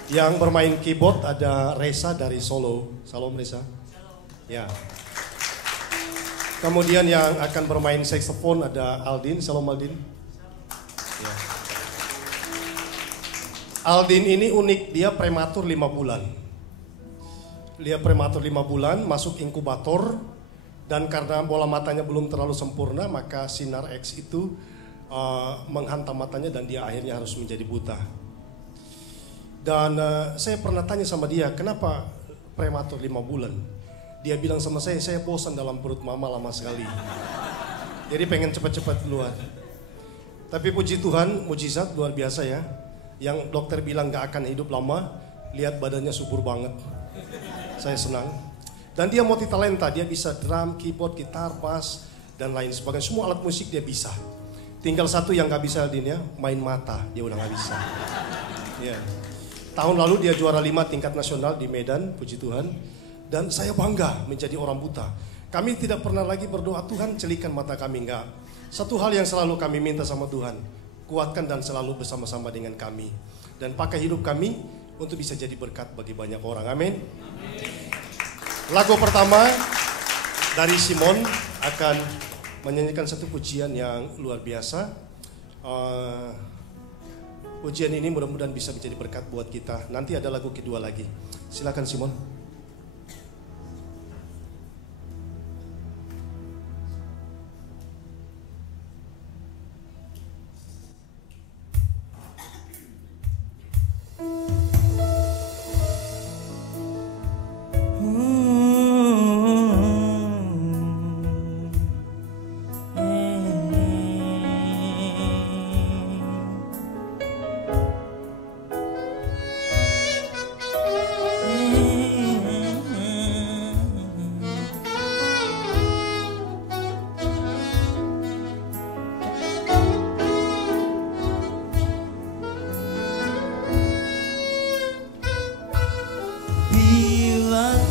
Yang bermain keyboard ada Reza dari Solo. Salam Reza. Ya. Kemudian yang akan bermain saxophone ada Aldin. Salam Aldin. Ya. Aldin ini unik, dia prematur 5 bulan. Dia prematur 5 bulan, masuk inkubator, dan karena bola matanya belum terlalu sempurna, maka sinar X itu menghantam matanya dan dia akhirnya harus menjadi buta. Dan saya pernah tanya sama dia, kenapa prematur 5 bulan? Dia bilang sama saya bosan dalam perut mama lama sekali. Jadi pengen cepat-cepat keluar. Tapi puji Tuhan, mujizat luar biasa ya. Yang dokter bilang gak akan hidup lama, lihat badannya subur banget. Saya senang. Dan dia multi talenta, dia bisa drum, keyboard, gitar, bass, dan lain sebagainya. Semua alat musik dia bisa. Tinggal satu yang gak bisa Aldin ya, main mata, dia udah gak bisa. Ya. Tahun lalu dia juara 5 tingkat nasional di Medan, puji Tuhan. Dan saya bangga menjadi orang buta. Kami tidak pernah lagi berdoa, Tuhan celikan mata kami, enggak. Satu hal yang selalu kami minta sama Tuhan, kuatkan dan selalu bersama-sama dengan kami. Dan pakai hidup kami untuk bisa jadi berkat bagi banyak orang. Amin. Lagu pertama dari Simon akan menyanyikan satu pujian yang luar biasa. Pujian ini mudah-mudahan bisa menjadi berkat buat kita. Nanti ada lagu kedua lagi. Silakan Simon.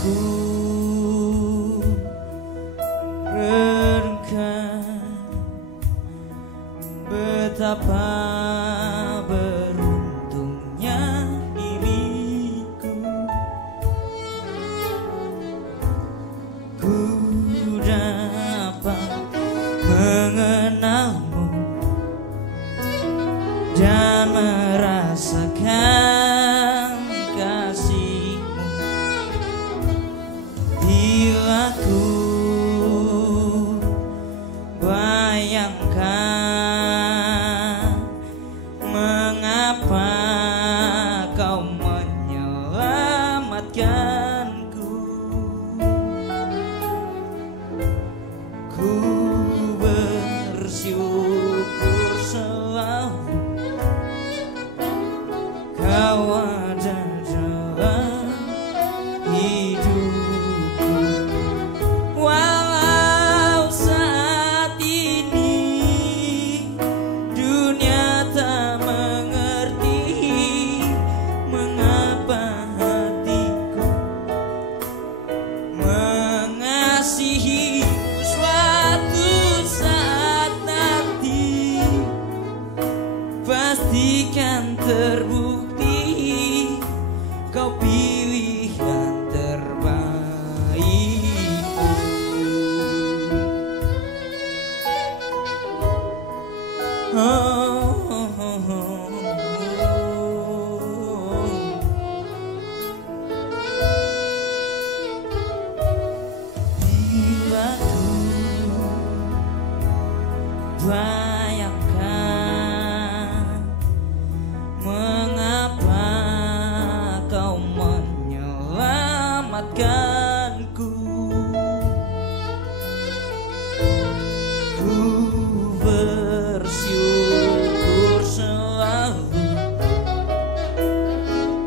aku renungkan betapa beruntungnya diriku, ku dapat mengenalmu dan merasakan kasih-Mu. Bila ku bayangkan mengapa Kau menyelamatkanku, ku bersyukur selalu Kau ada dalam hidupku. Walau saat ini dunia tak mengerti mengapa hatiku mengasihi-Mu, suatu saat nanti pastikan terbukti Kau pilihan terbaikku. Bila ku bayangkan mengapa Kau menyelamatkanku, ku bersyukur selalu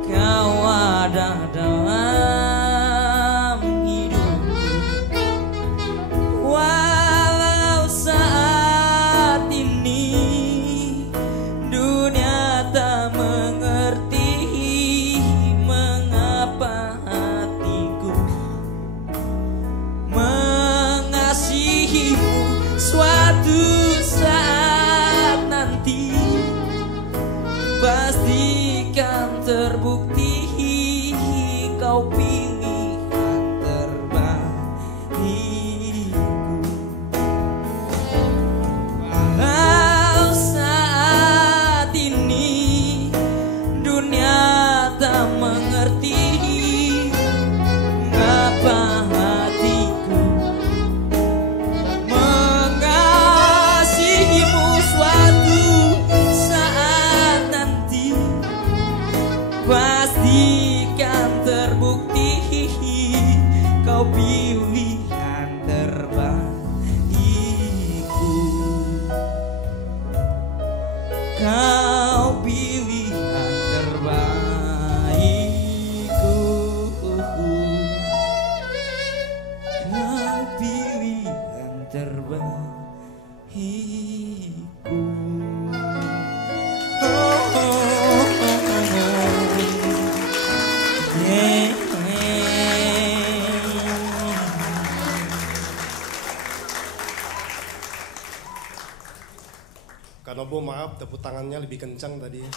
Kau ada dalam hidupku. Walau saat ini dunia tak mengerti mengapa hatiku mengasihi-Mu, suatu saat nanti pastikan terbukti Kau pilihan terbaikku. Walau saat ini dunia tak mengerti mengapa hatiku mengasihi-Mu, suatu saat nanti pastikan terbukti Kau pilihan terbaikku. Kau pilihan terbaikku. Kau pilihan terbaikku. Karena Bu maaf tepuk tangannya lebih kencang tadi ya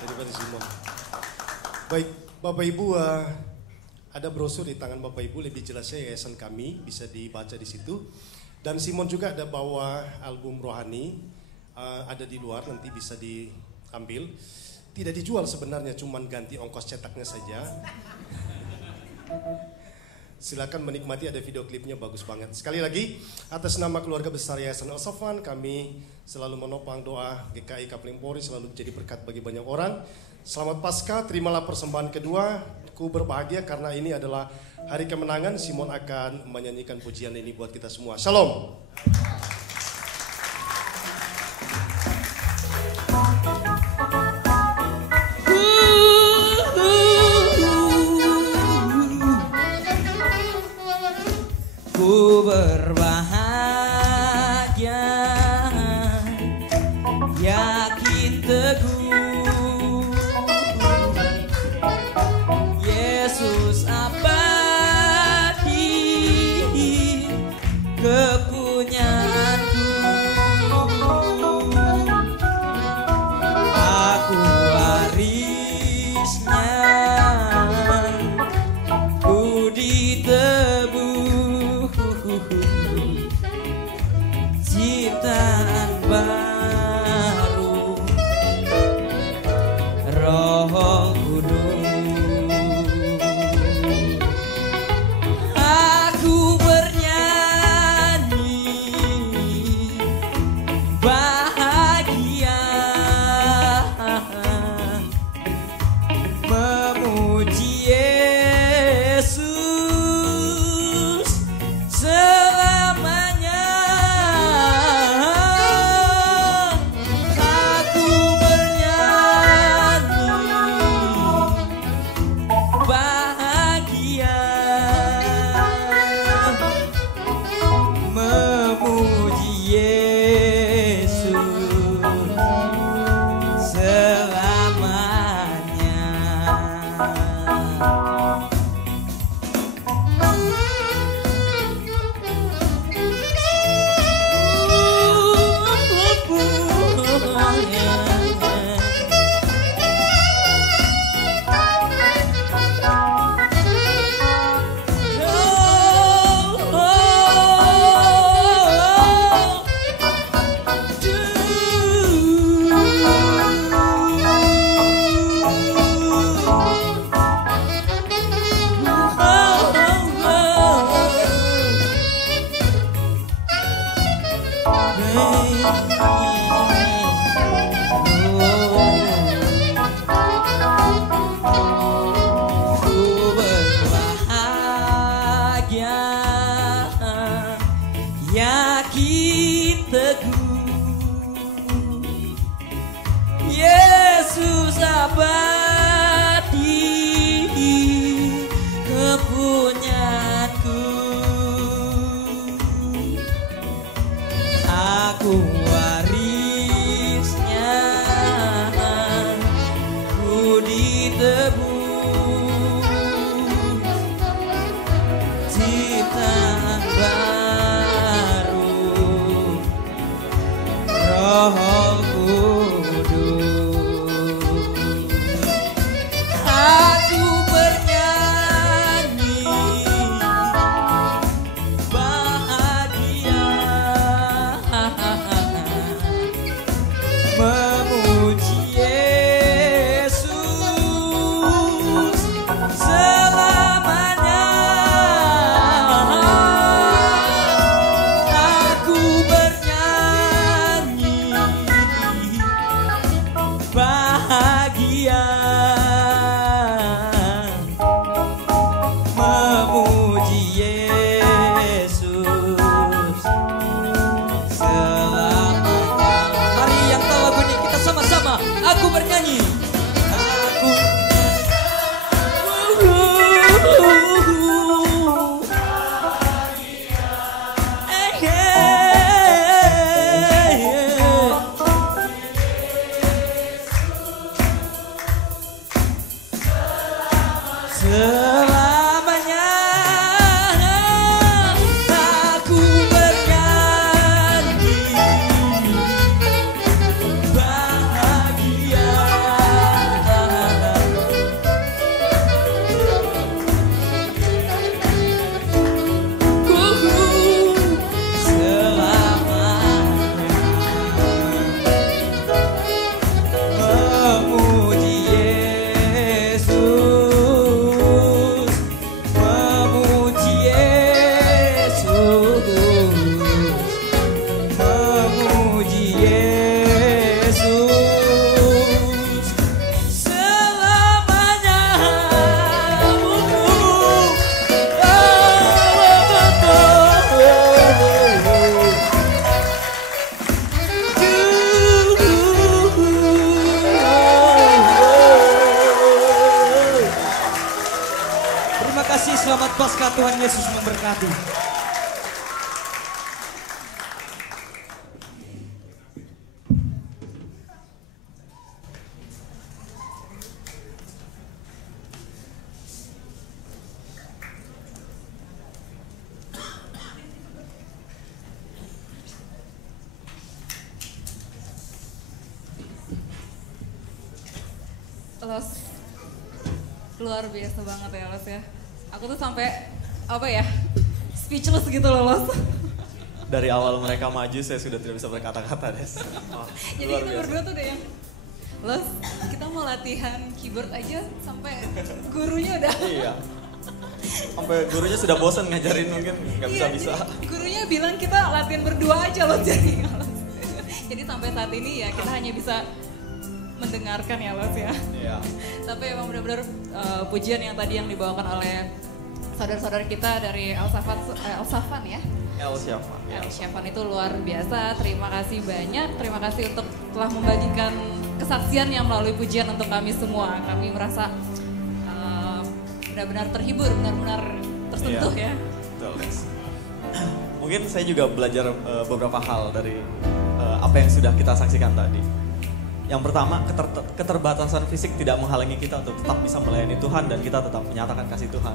daripada Simon. Baik Bapak Ibu, ada brosur di tangan Bapak Ibu, lebih jelasnya yayasan kami bisa dibaca di situ. Dan Simon juga ada bawa album rohani, ada di luar nanti bisa diambil. Tidak dijual sebenarnya, cuman ganti ongkos cetaknya saja. Silakan menikmati, ada video klipnya bagus banget. Sekali lagi, atas nama keluarga besar Yayasan Al-Safwan, kami selalu menopang doa GKI Kapling Polri selalu menjadi berkat bagi banyak orang. Selamat Paskah, terimalah persembahan kedua. Ku berbahagia karena ini adalah hari kemenangan. Simon akan menyanyikan pujian ini buat kita semua. Shalom. Ku berbahagia, yakin teguh, 'Yesus abadi selamanya. Aku berjanji bahagia. Memuji Yesus, memuji Yesus, memuji Yesus selamanya. Terima kasih, selamat Paskah, Tuhan Yesus memberkati. Los, luar biasa banget ya Los ya. Aku tuh sampai apa ya, speechless gitu loh Los. Dari awal mereka maju saya sudah tidak bisa berkata-kata Des. Wah, Jadi luar kita biasa. berdua tuh udah yang Los, kita mau latihan keyboard aja sampai gurunya udah. Iya. Sampai gurunya sudah bosan ngajarin mungkin nggak bisa-bisa. Jadi gurunya bilang kita latihan berdua aja Los jadi. Jadi sampai saat ini ya kita hanya bisa mendengarkan ya Los ya. Iya. Tapi emang benar-benar pujian yang tadi yang dibawakan oleh saudara-saudara kita dari El Safan ya. El Syafan. Ya. El Syafan itu luar biasa. Terima kasih banyak. Terima kasih untuk telah membagikan kesaksian yang melalui pujian untuk kami semua. Kami merasa benar-benar terhibur, benar-benar tersentuh Iya. ya. Betul, Des. Mungkin saya juga belajar beberapa hal dari apa yang sudah kita saksikan tadi. Yang pertama, keterbatasan fisik tidak menghalangi kita untuk tetap bisa melayani Tuhan dan kita tetap menyatakan kasih Tuhan.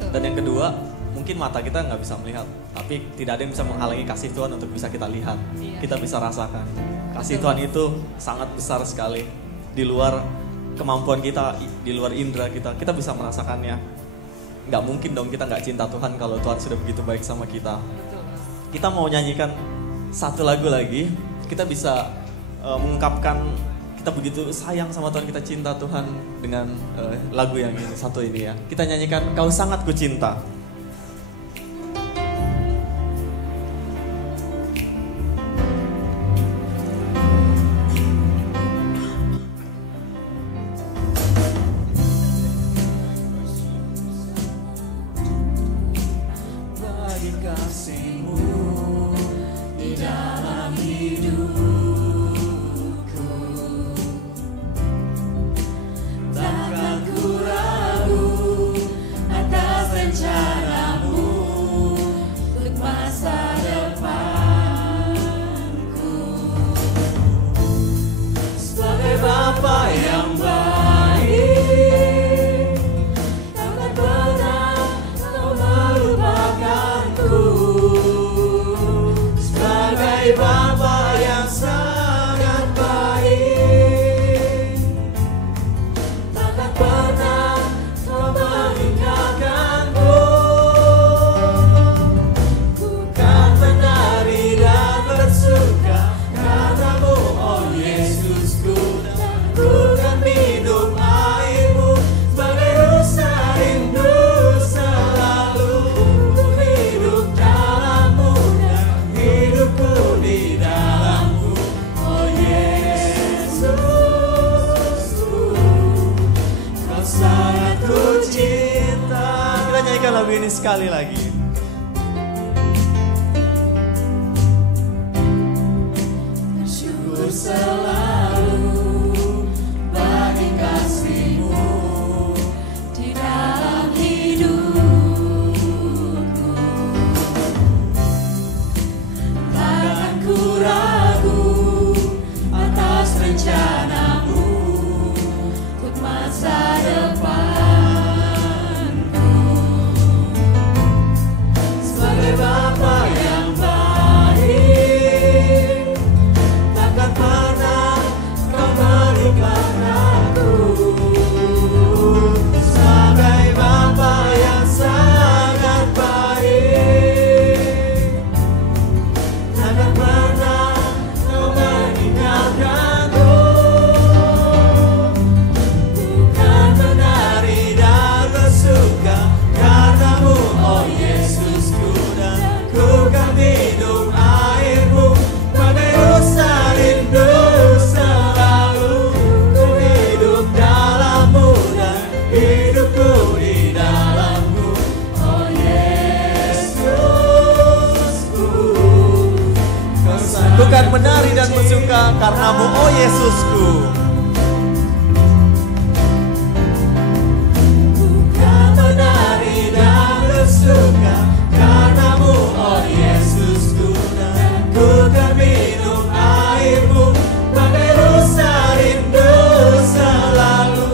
Dan yang kedua, mungkin mata kita nggak bisa melihat, tapi tidak ada yang bisa menghalangi kasih Tuhan untuk bisa kita lihat. Iya. Kita bisa rasakan. Kasih Tuhan itu sangat besar sekali. Di luar kemampuan kita, di luar indera kita bisa merasakannya. Nggak mungkin dong kita nggak cinta Tuhan kalau Tuhan sudah begitu baik sama kita. Kita mau nyanyikan satu lagu lagi, kita bisa mengungkapkan kita begitu sayang sama Tuhan, kita cinta Tuhan dengan lagu yang ini, satu ini ya. Kita nyanyikan Kau Sangat Ku Cinta. Bagi kasih-Mu di dalam hidup, takkan ku ragu atas rencana-Mu untuk masa depanku. Sebagai Bapa yang baik, takkan pernah Kau melupakanku. Sebagai Bapa yang sangat baik, takkan pernah Kau meninggalkanku. Ku kan menari dan bersuka karena-Mu, oh Yesusku. Ku kan minum air-Mu sebagai rusa rindu selalu. Ku hidup dalam-Mu dan hidupku di dalam-Mu, oh Yesus. Kau sangat ku cinta. Kita nyanyikan lagu ini sekali lagi. Bersyukur selalu bagi kasih-Mu di dalam hidupku. Takkan ku ragu atas rencana-Mu untuk masa depanku. Yesusku. Bukan menari dan bersuka karenamu, oh Yesusku, dan ku kan minum airmu bagai rusa rindu selalu.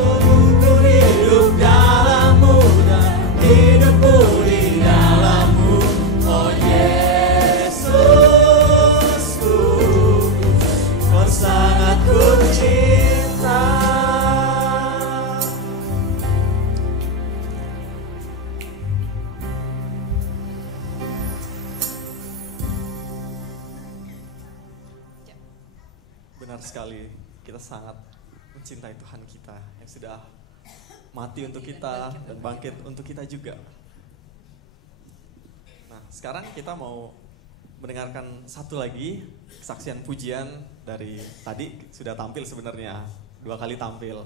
Ku hidup dalammu dan hidupku di dalammu, oh Yesusku, kau sangat ku cinta. Benar sekali, kita sangat mencintai Tuhan kita yang sudah mati untuk kita dan bangkit untuk kita juga. Nah, sekarang kita mau mendengarkan satu lagi kesaksian pujian dari tadi sudah tampil sebenarnya 2 kali tampil.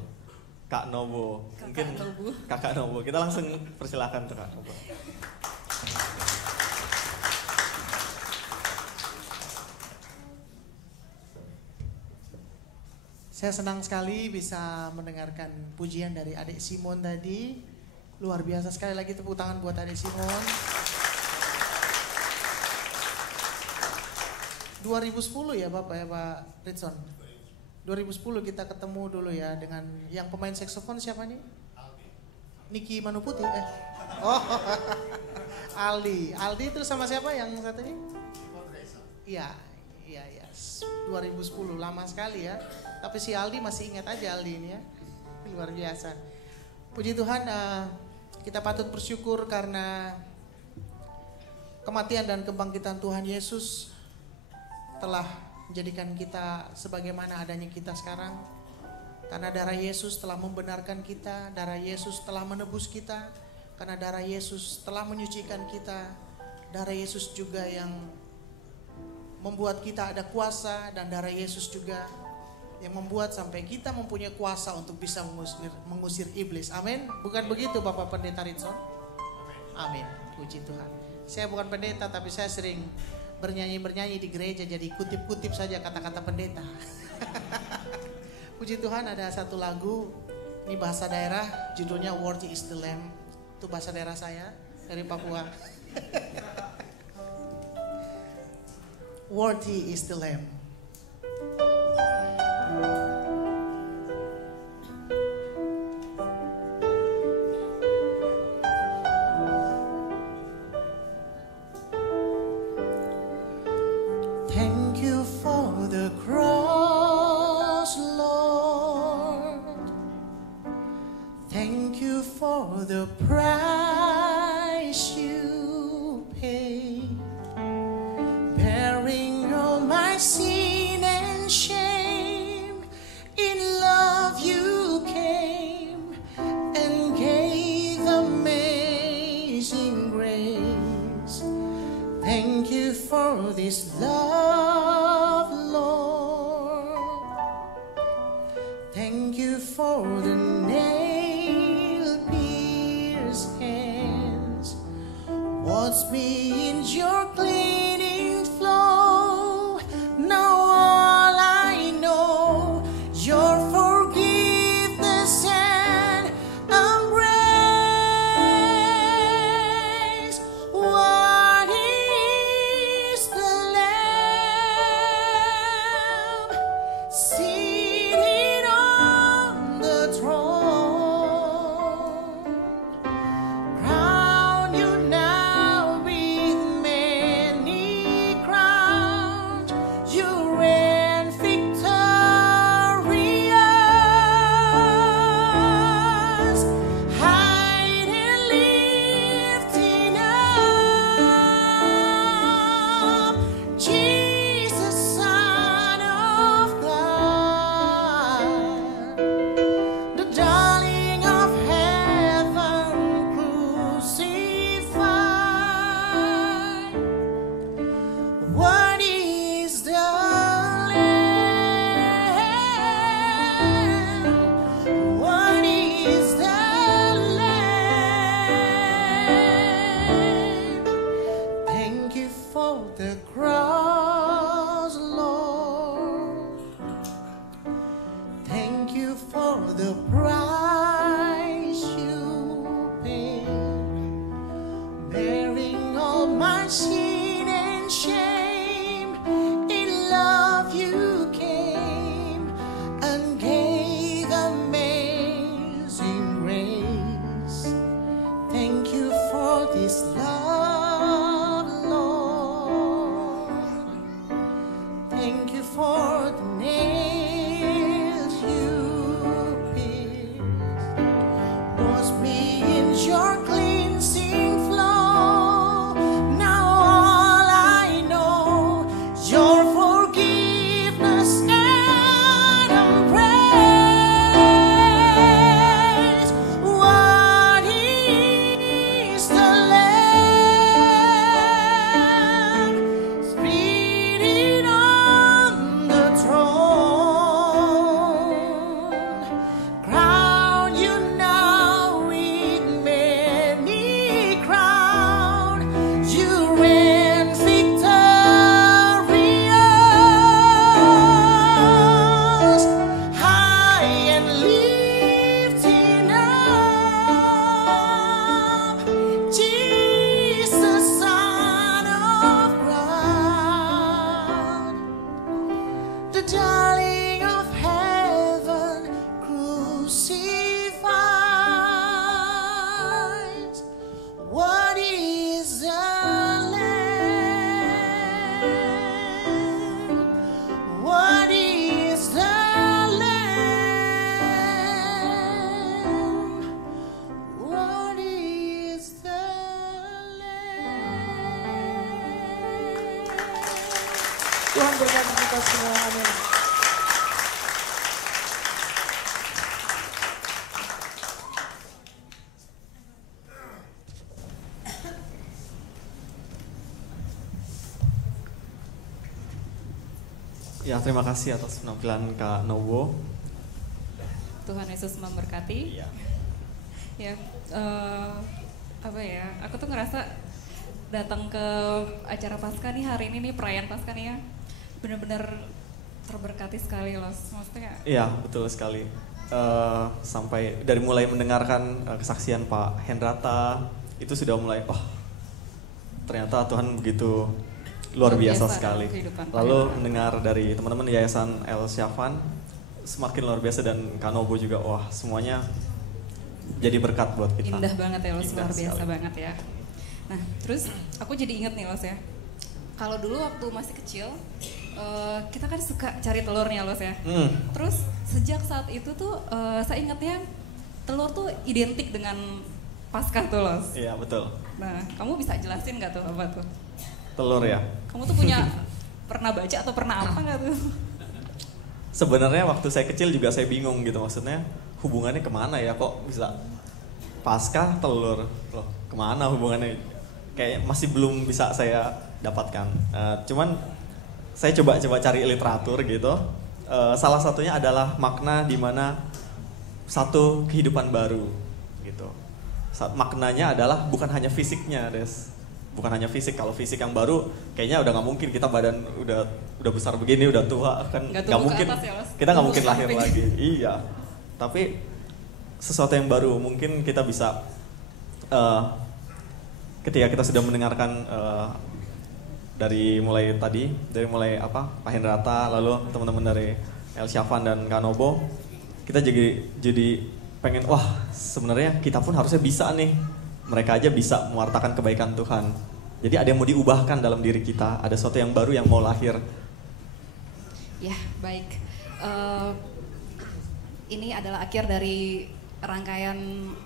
Kak Nobo, mungkin Kakak Nobo. Kita langsung persilahkan ke Kak Nobo. Saya senang sekali bisa mendengarkan pujian dari adik Simon tadi. Luar biasa, sekali lagi tepuk tangan buat adik Simon. 2010 ya Bapak ya Pak Ritson. 2010 kita ketemu dulu ya dengan yang pemain saksofon siapa nih? Niki Manuputi Oh Aldi itu sama siapa yang satu ini? Iya 2010, lama sekali ya. Tapi si Aldi masih ingat aja Aldi ini ya. Luar biasa. Puji Tuhan, kita patut bersyukur karena kematian dan kebangkitan Tuhan Yesus telah menjadikan kita sebagaimana adanya kita sekarang. Karena darah Yesus telah membenarkan kita, darah Yesus telah menebus kita, karena darah Yesus telah menyucikan kita. Darah Yesus juga yang membuat kita ada kuasa, dan darah Yesus juga yang membuat sampai kita mempunyai kuasa untuk bisa mengusir iblis. Amin. Bukan begitu Bapak Pendeta Ritson? Amin. Puji Tuhan. Saya bukan pendeta, tapi saya sering bernyanyi di gereja, jadi kutip-kutip saja kata-kata pendeta. Puji Tuhan, ada satu lagu, ini bahasa daerah, judulnya Worthy is the Lamb. Itu bahasa daerah saya dari Papua. Worthy is the Lamb. Thank you for the cross, Lord. Thank you for the price you paid, bearing all my sin and shame. In love you came and gave amazing grace. Thank you for this love, Lord. Thank you for the nail-pierced hands. Wash me in your cleaning flow. Now all I know, your forgiveness and embrace. What is the Lamb seated on the throne? Crown you now with many this love, Lord. Thank you for the nails you pierced. Wash me in your cleansing flow. Now all I know, your forgiveness and embrace. What is the Lamb seated on the throne? Crown you now with many crowns. You reign victorious, high and lifting up, Jesus, Son of God, the darling of heaven, crucified. What is the Lamb? What is the Lamb? What is the Lamb? Tuhan berkati kita semua, amin. Ya, terima kasih atas penampilan Kak Novo. Tuhan Yesus memberkati. Iya. Ya, apa ya? Aku tuh ngerasa datang ke acara Paskah nih hari ini nih, perayaan Paskah nih ya, benar-benar terberkati sekali loh. Maksudnya Iya, betul sekali. Sampai dari mulai mendengarkan kesaksian Pak Hendrata, itu sudah mulai, ternyata Tuhan begitu luar biasa sekali. Lalu mendengar dari teman-teman Yayasan El Syafan, semakin luar biasa, dan Kak Novo juga, wah semuanya jadi berkat buat kita. indah banget ya Los, Indah luar biasa sekali. banget ya. Nah, terus aku jadi inget nih Los ya. Kalau dulu waktu masih kecil, kita kan suka cari telurnya Los ya. Terus sejak saat itu tuh saya ingatnya telur tuh identik dengan Paskah tuh Los. Iya, betul. Nah, kamu bisa jelasin nggak tuh apa tuh? Telur ya. Kamu tuh punya pernah baca atau pernah apa nggak tuh? Sebenarnya waktu saya kecil juga saya bingung gitu, maksudnya hubungannya kemana ya, kok bisa Paskah telur, loh kemana hubungannya? Kayak masih belum bisa saya dapatkan. Cuman saya coba cari literatur gitu. Salah satunya adalah makna di mana satu kehidupan baru gitu. Maknanya adalah bukan hanya fisiknya, Des. Bukan hanya fisik. Kalau fisik yang baru kayaknya udah nggak mungkin, kita badan udah besar begini, udah tua kan, nggak mungkin atas ya, kita nggak mungkin lahir lagi. Iya, tapi sesuatu yang baru mungkin kita bisa ketika kita sudah mendengarkan dari mulai Pak Hendrata, lalu teman-teman dari El Syafan dan Kak Novo, kita jadi pengen, wah sebenarnya kita pun harusnya bisa nih. Mereka aja bisa mewartakan kebaikan Tuhan. Jadi ada yang mau diubahkan dalam diri kita, ada sesuatu yang baru yang mau lahir. Ya, baik. Ini adalah akhir dari rangkaian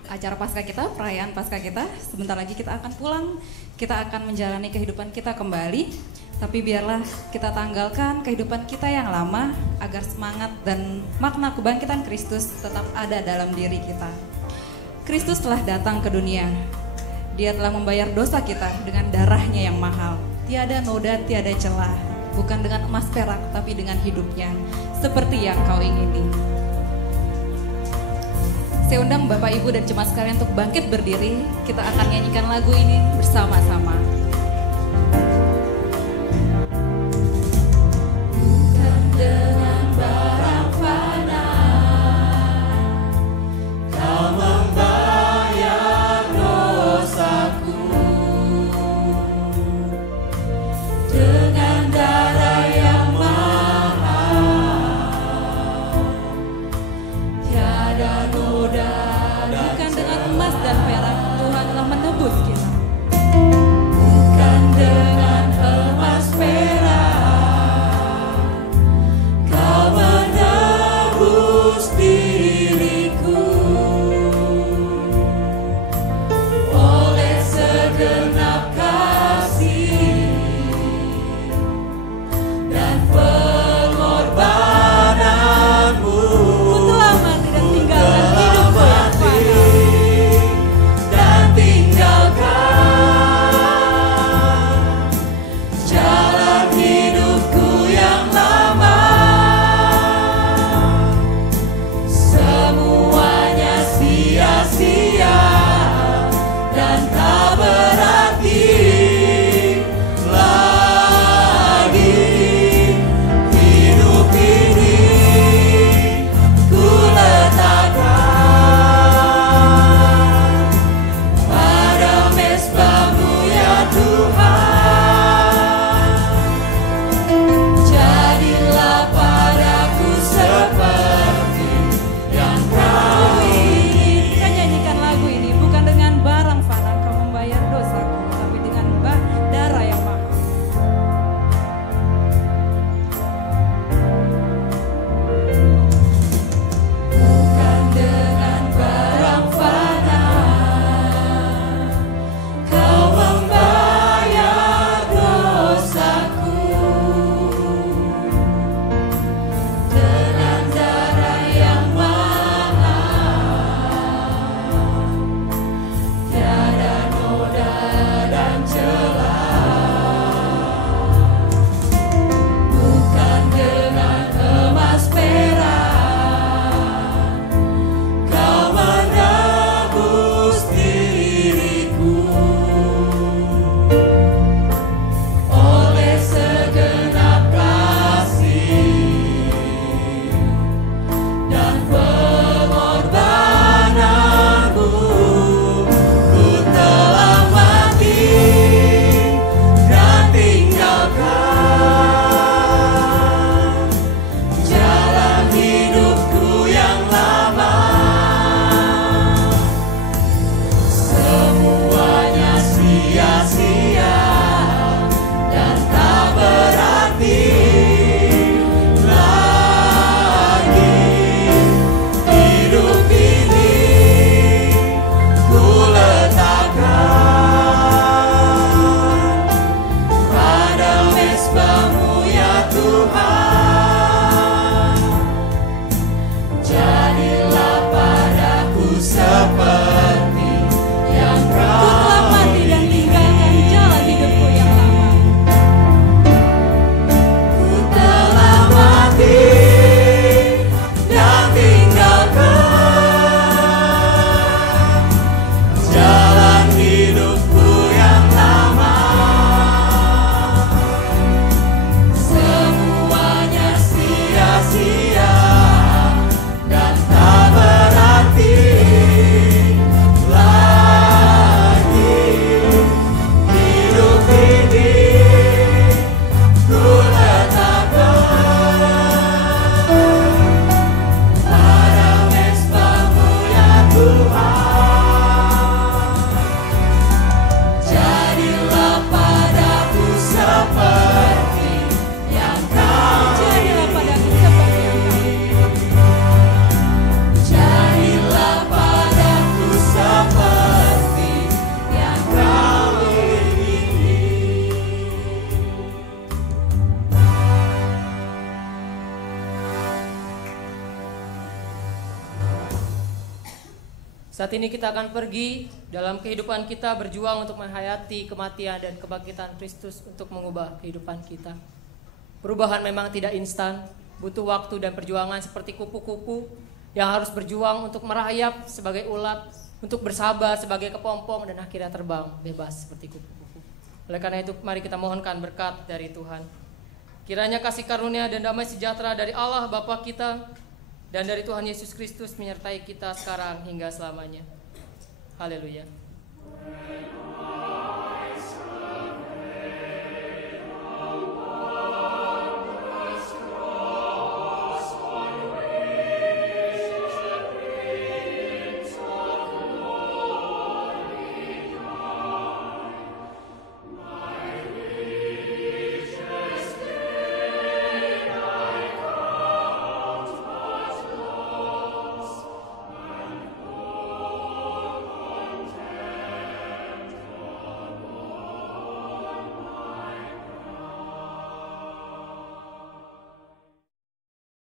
acara Paskah kita, perayaan Paskah kita. Sebentar lagi kita akan pulang, kita akan menjalani kehidupan kita kembali. Tapi biarlah kita tanggalkan kehidupan kita yang lama agar semangat dan makna kebangkitan Kristus tetap ada dalam diri kita. Kristus telah datang ke dunia. Dia telah membayar dosa kita dengan darahnya yang mahal. Tiada noda, tiada celah. Bukan dengan emas perak, tapi dengan hidupnya. Seperti yang kau ingini. Saya undang Bapak, Ibu, dan jemaat sekalian untuk bangkit berdiri. Kita akan nyanyikan lagu ini bersama-sama. Bukan dengan barang fana, kau membayar dosaku. Dengan darah yang mahal, tiada noda. Bukan dengan emas dan perak, Tuhan telah menebus kita. Saat ini kita akan pergi dalam kehidupan kita berjuang untuk menghayati kematian dan kebangkitan Kristus untuk mengubah kehidupan kita. Perubahan memang tidak instan, butuh waktu dan perjuangan seperti kupu-kupu yang harus berjuang untuk merayap sebagai ulat, untuk bersabar sebagai kepompong dan akhirnya terbang bebas seperti kupu-kupu. Oleh karena itu mari kita mohonkan berkat dari Tuhan. Kiranya kasih karunia dan damai sejahtera dari Allah Bapa kita dan dari Tuhan Yesus Kristus menyertai kita sekarang hingga selamanya. Haleluya.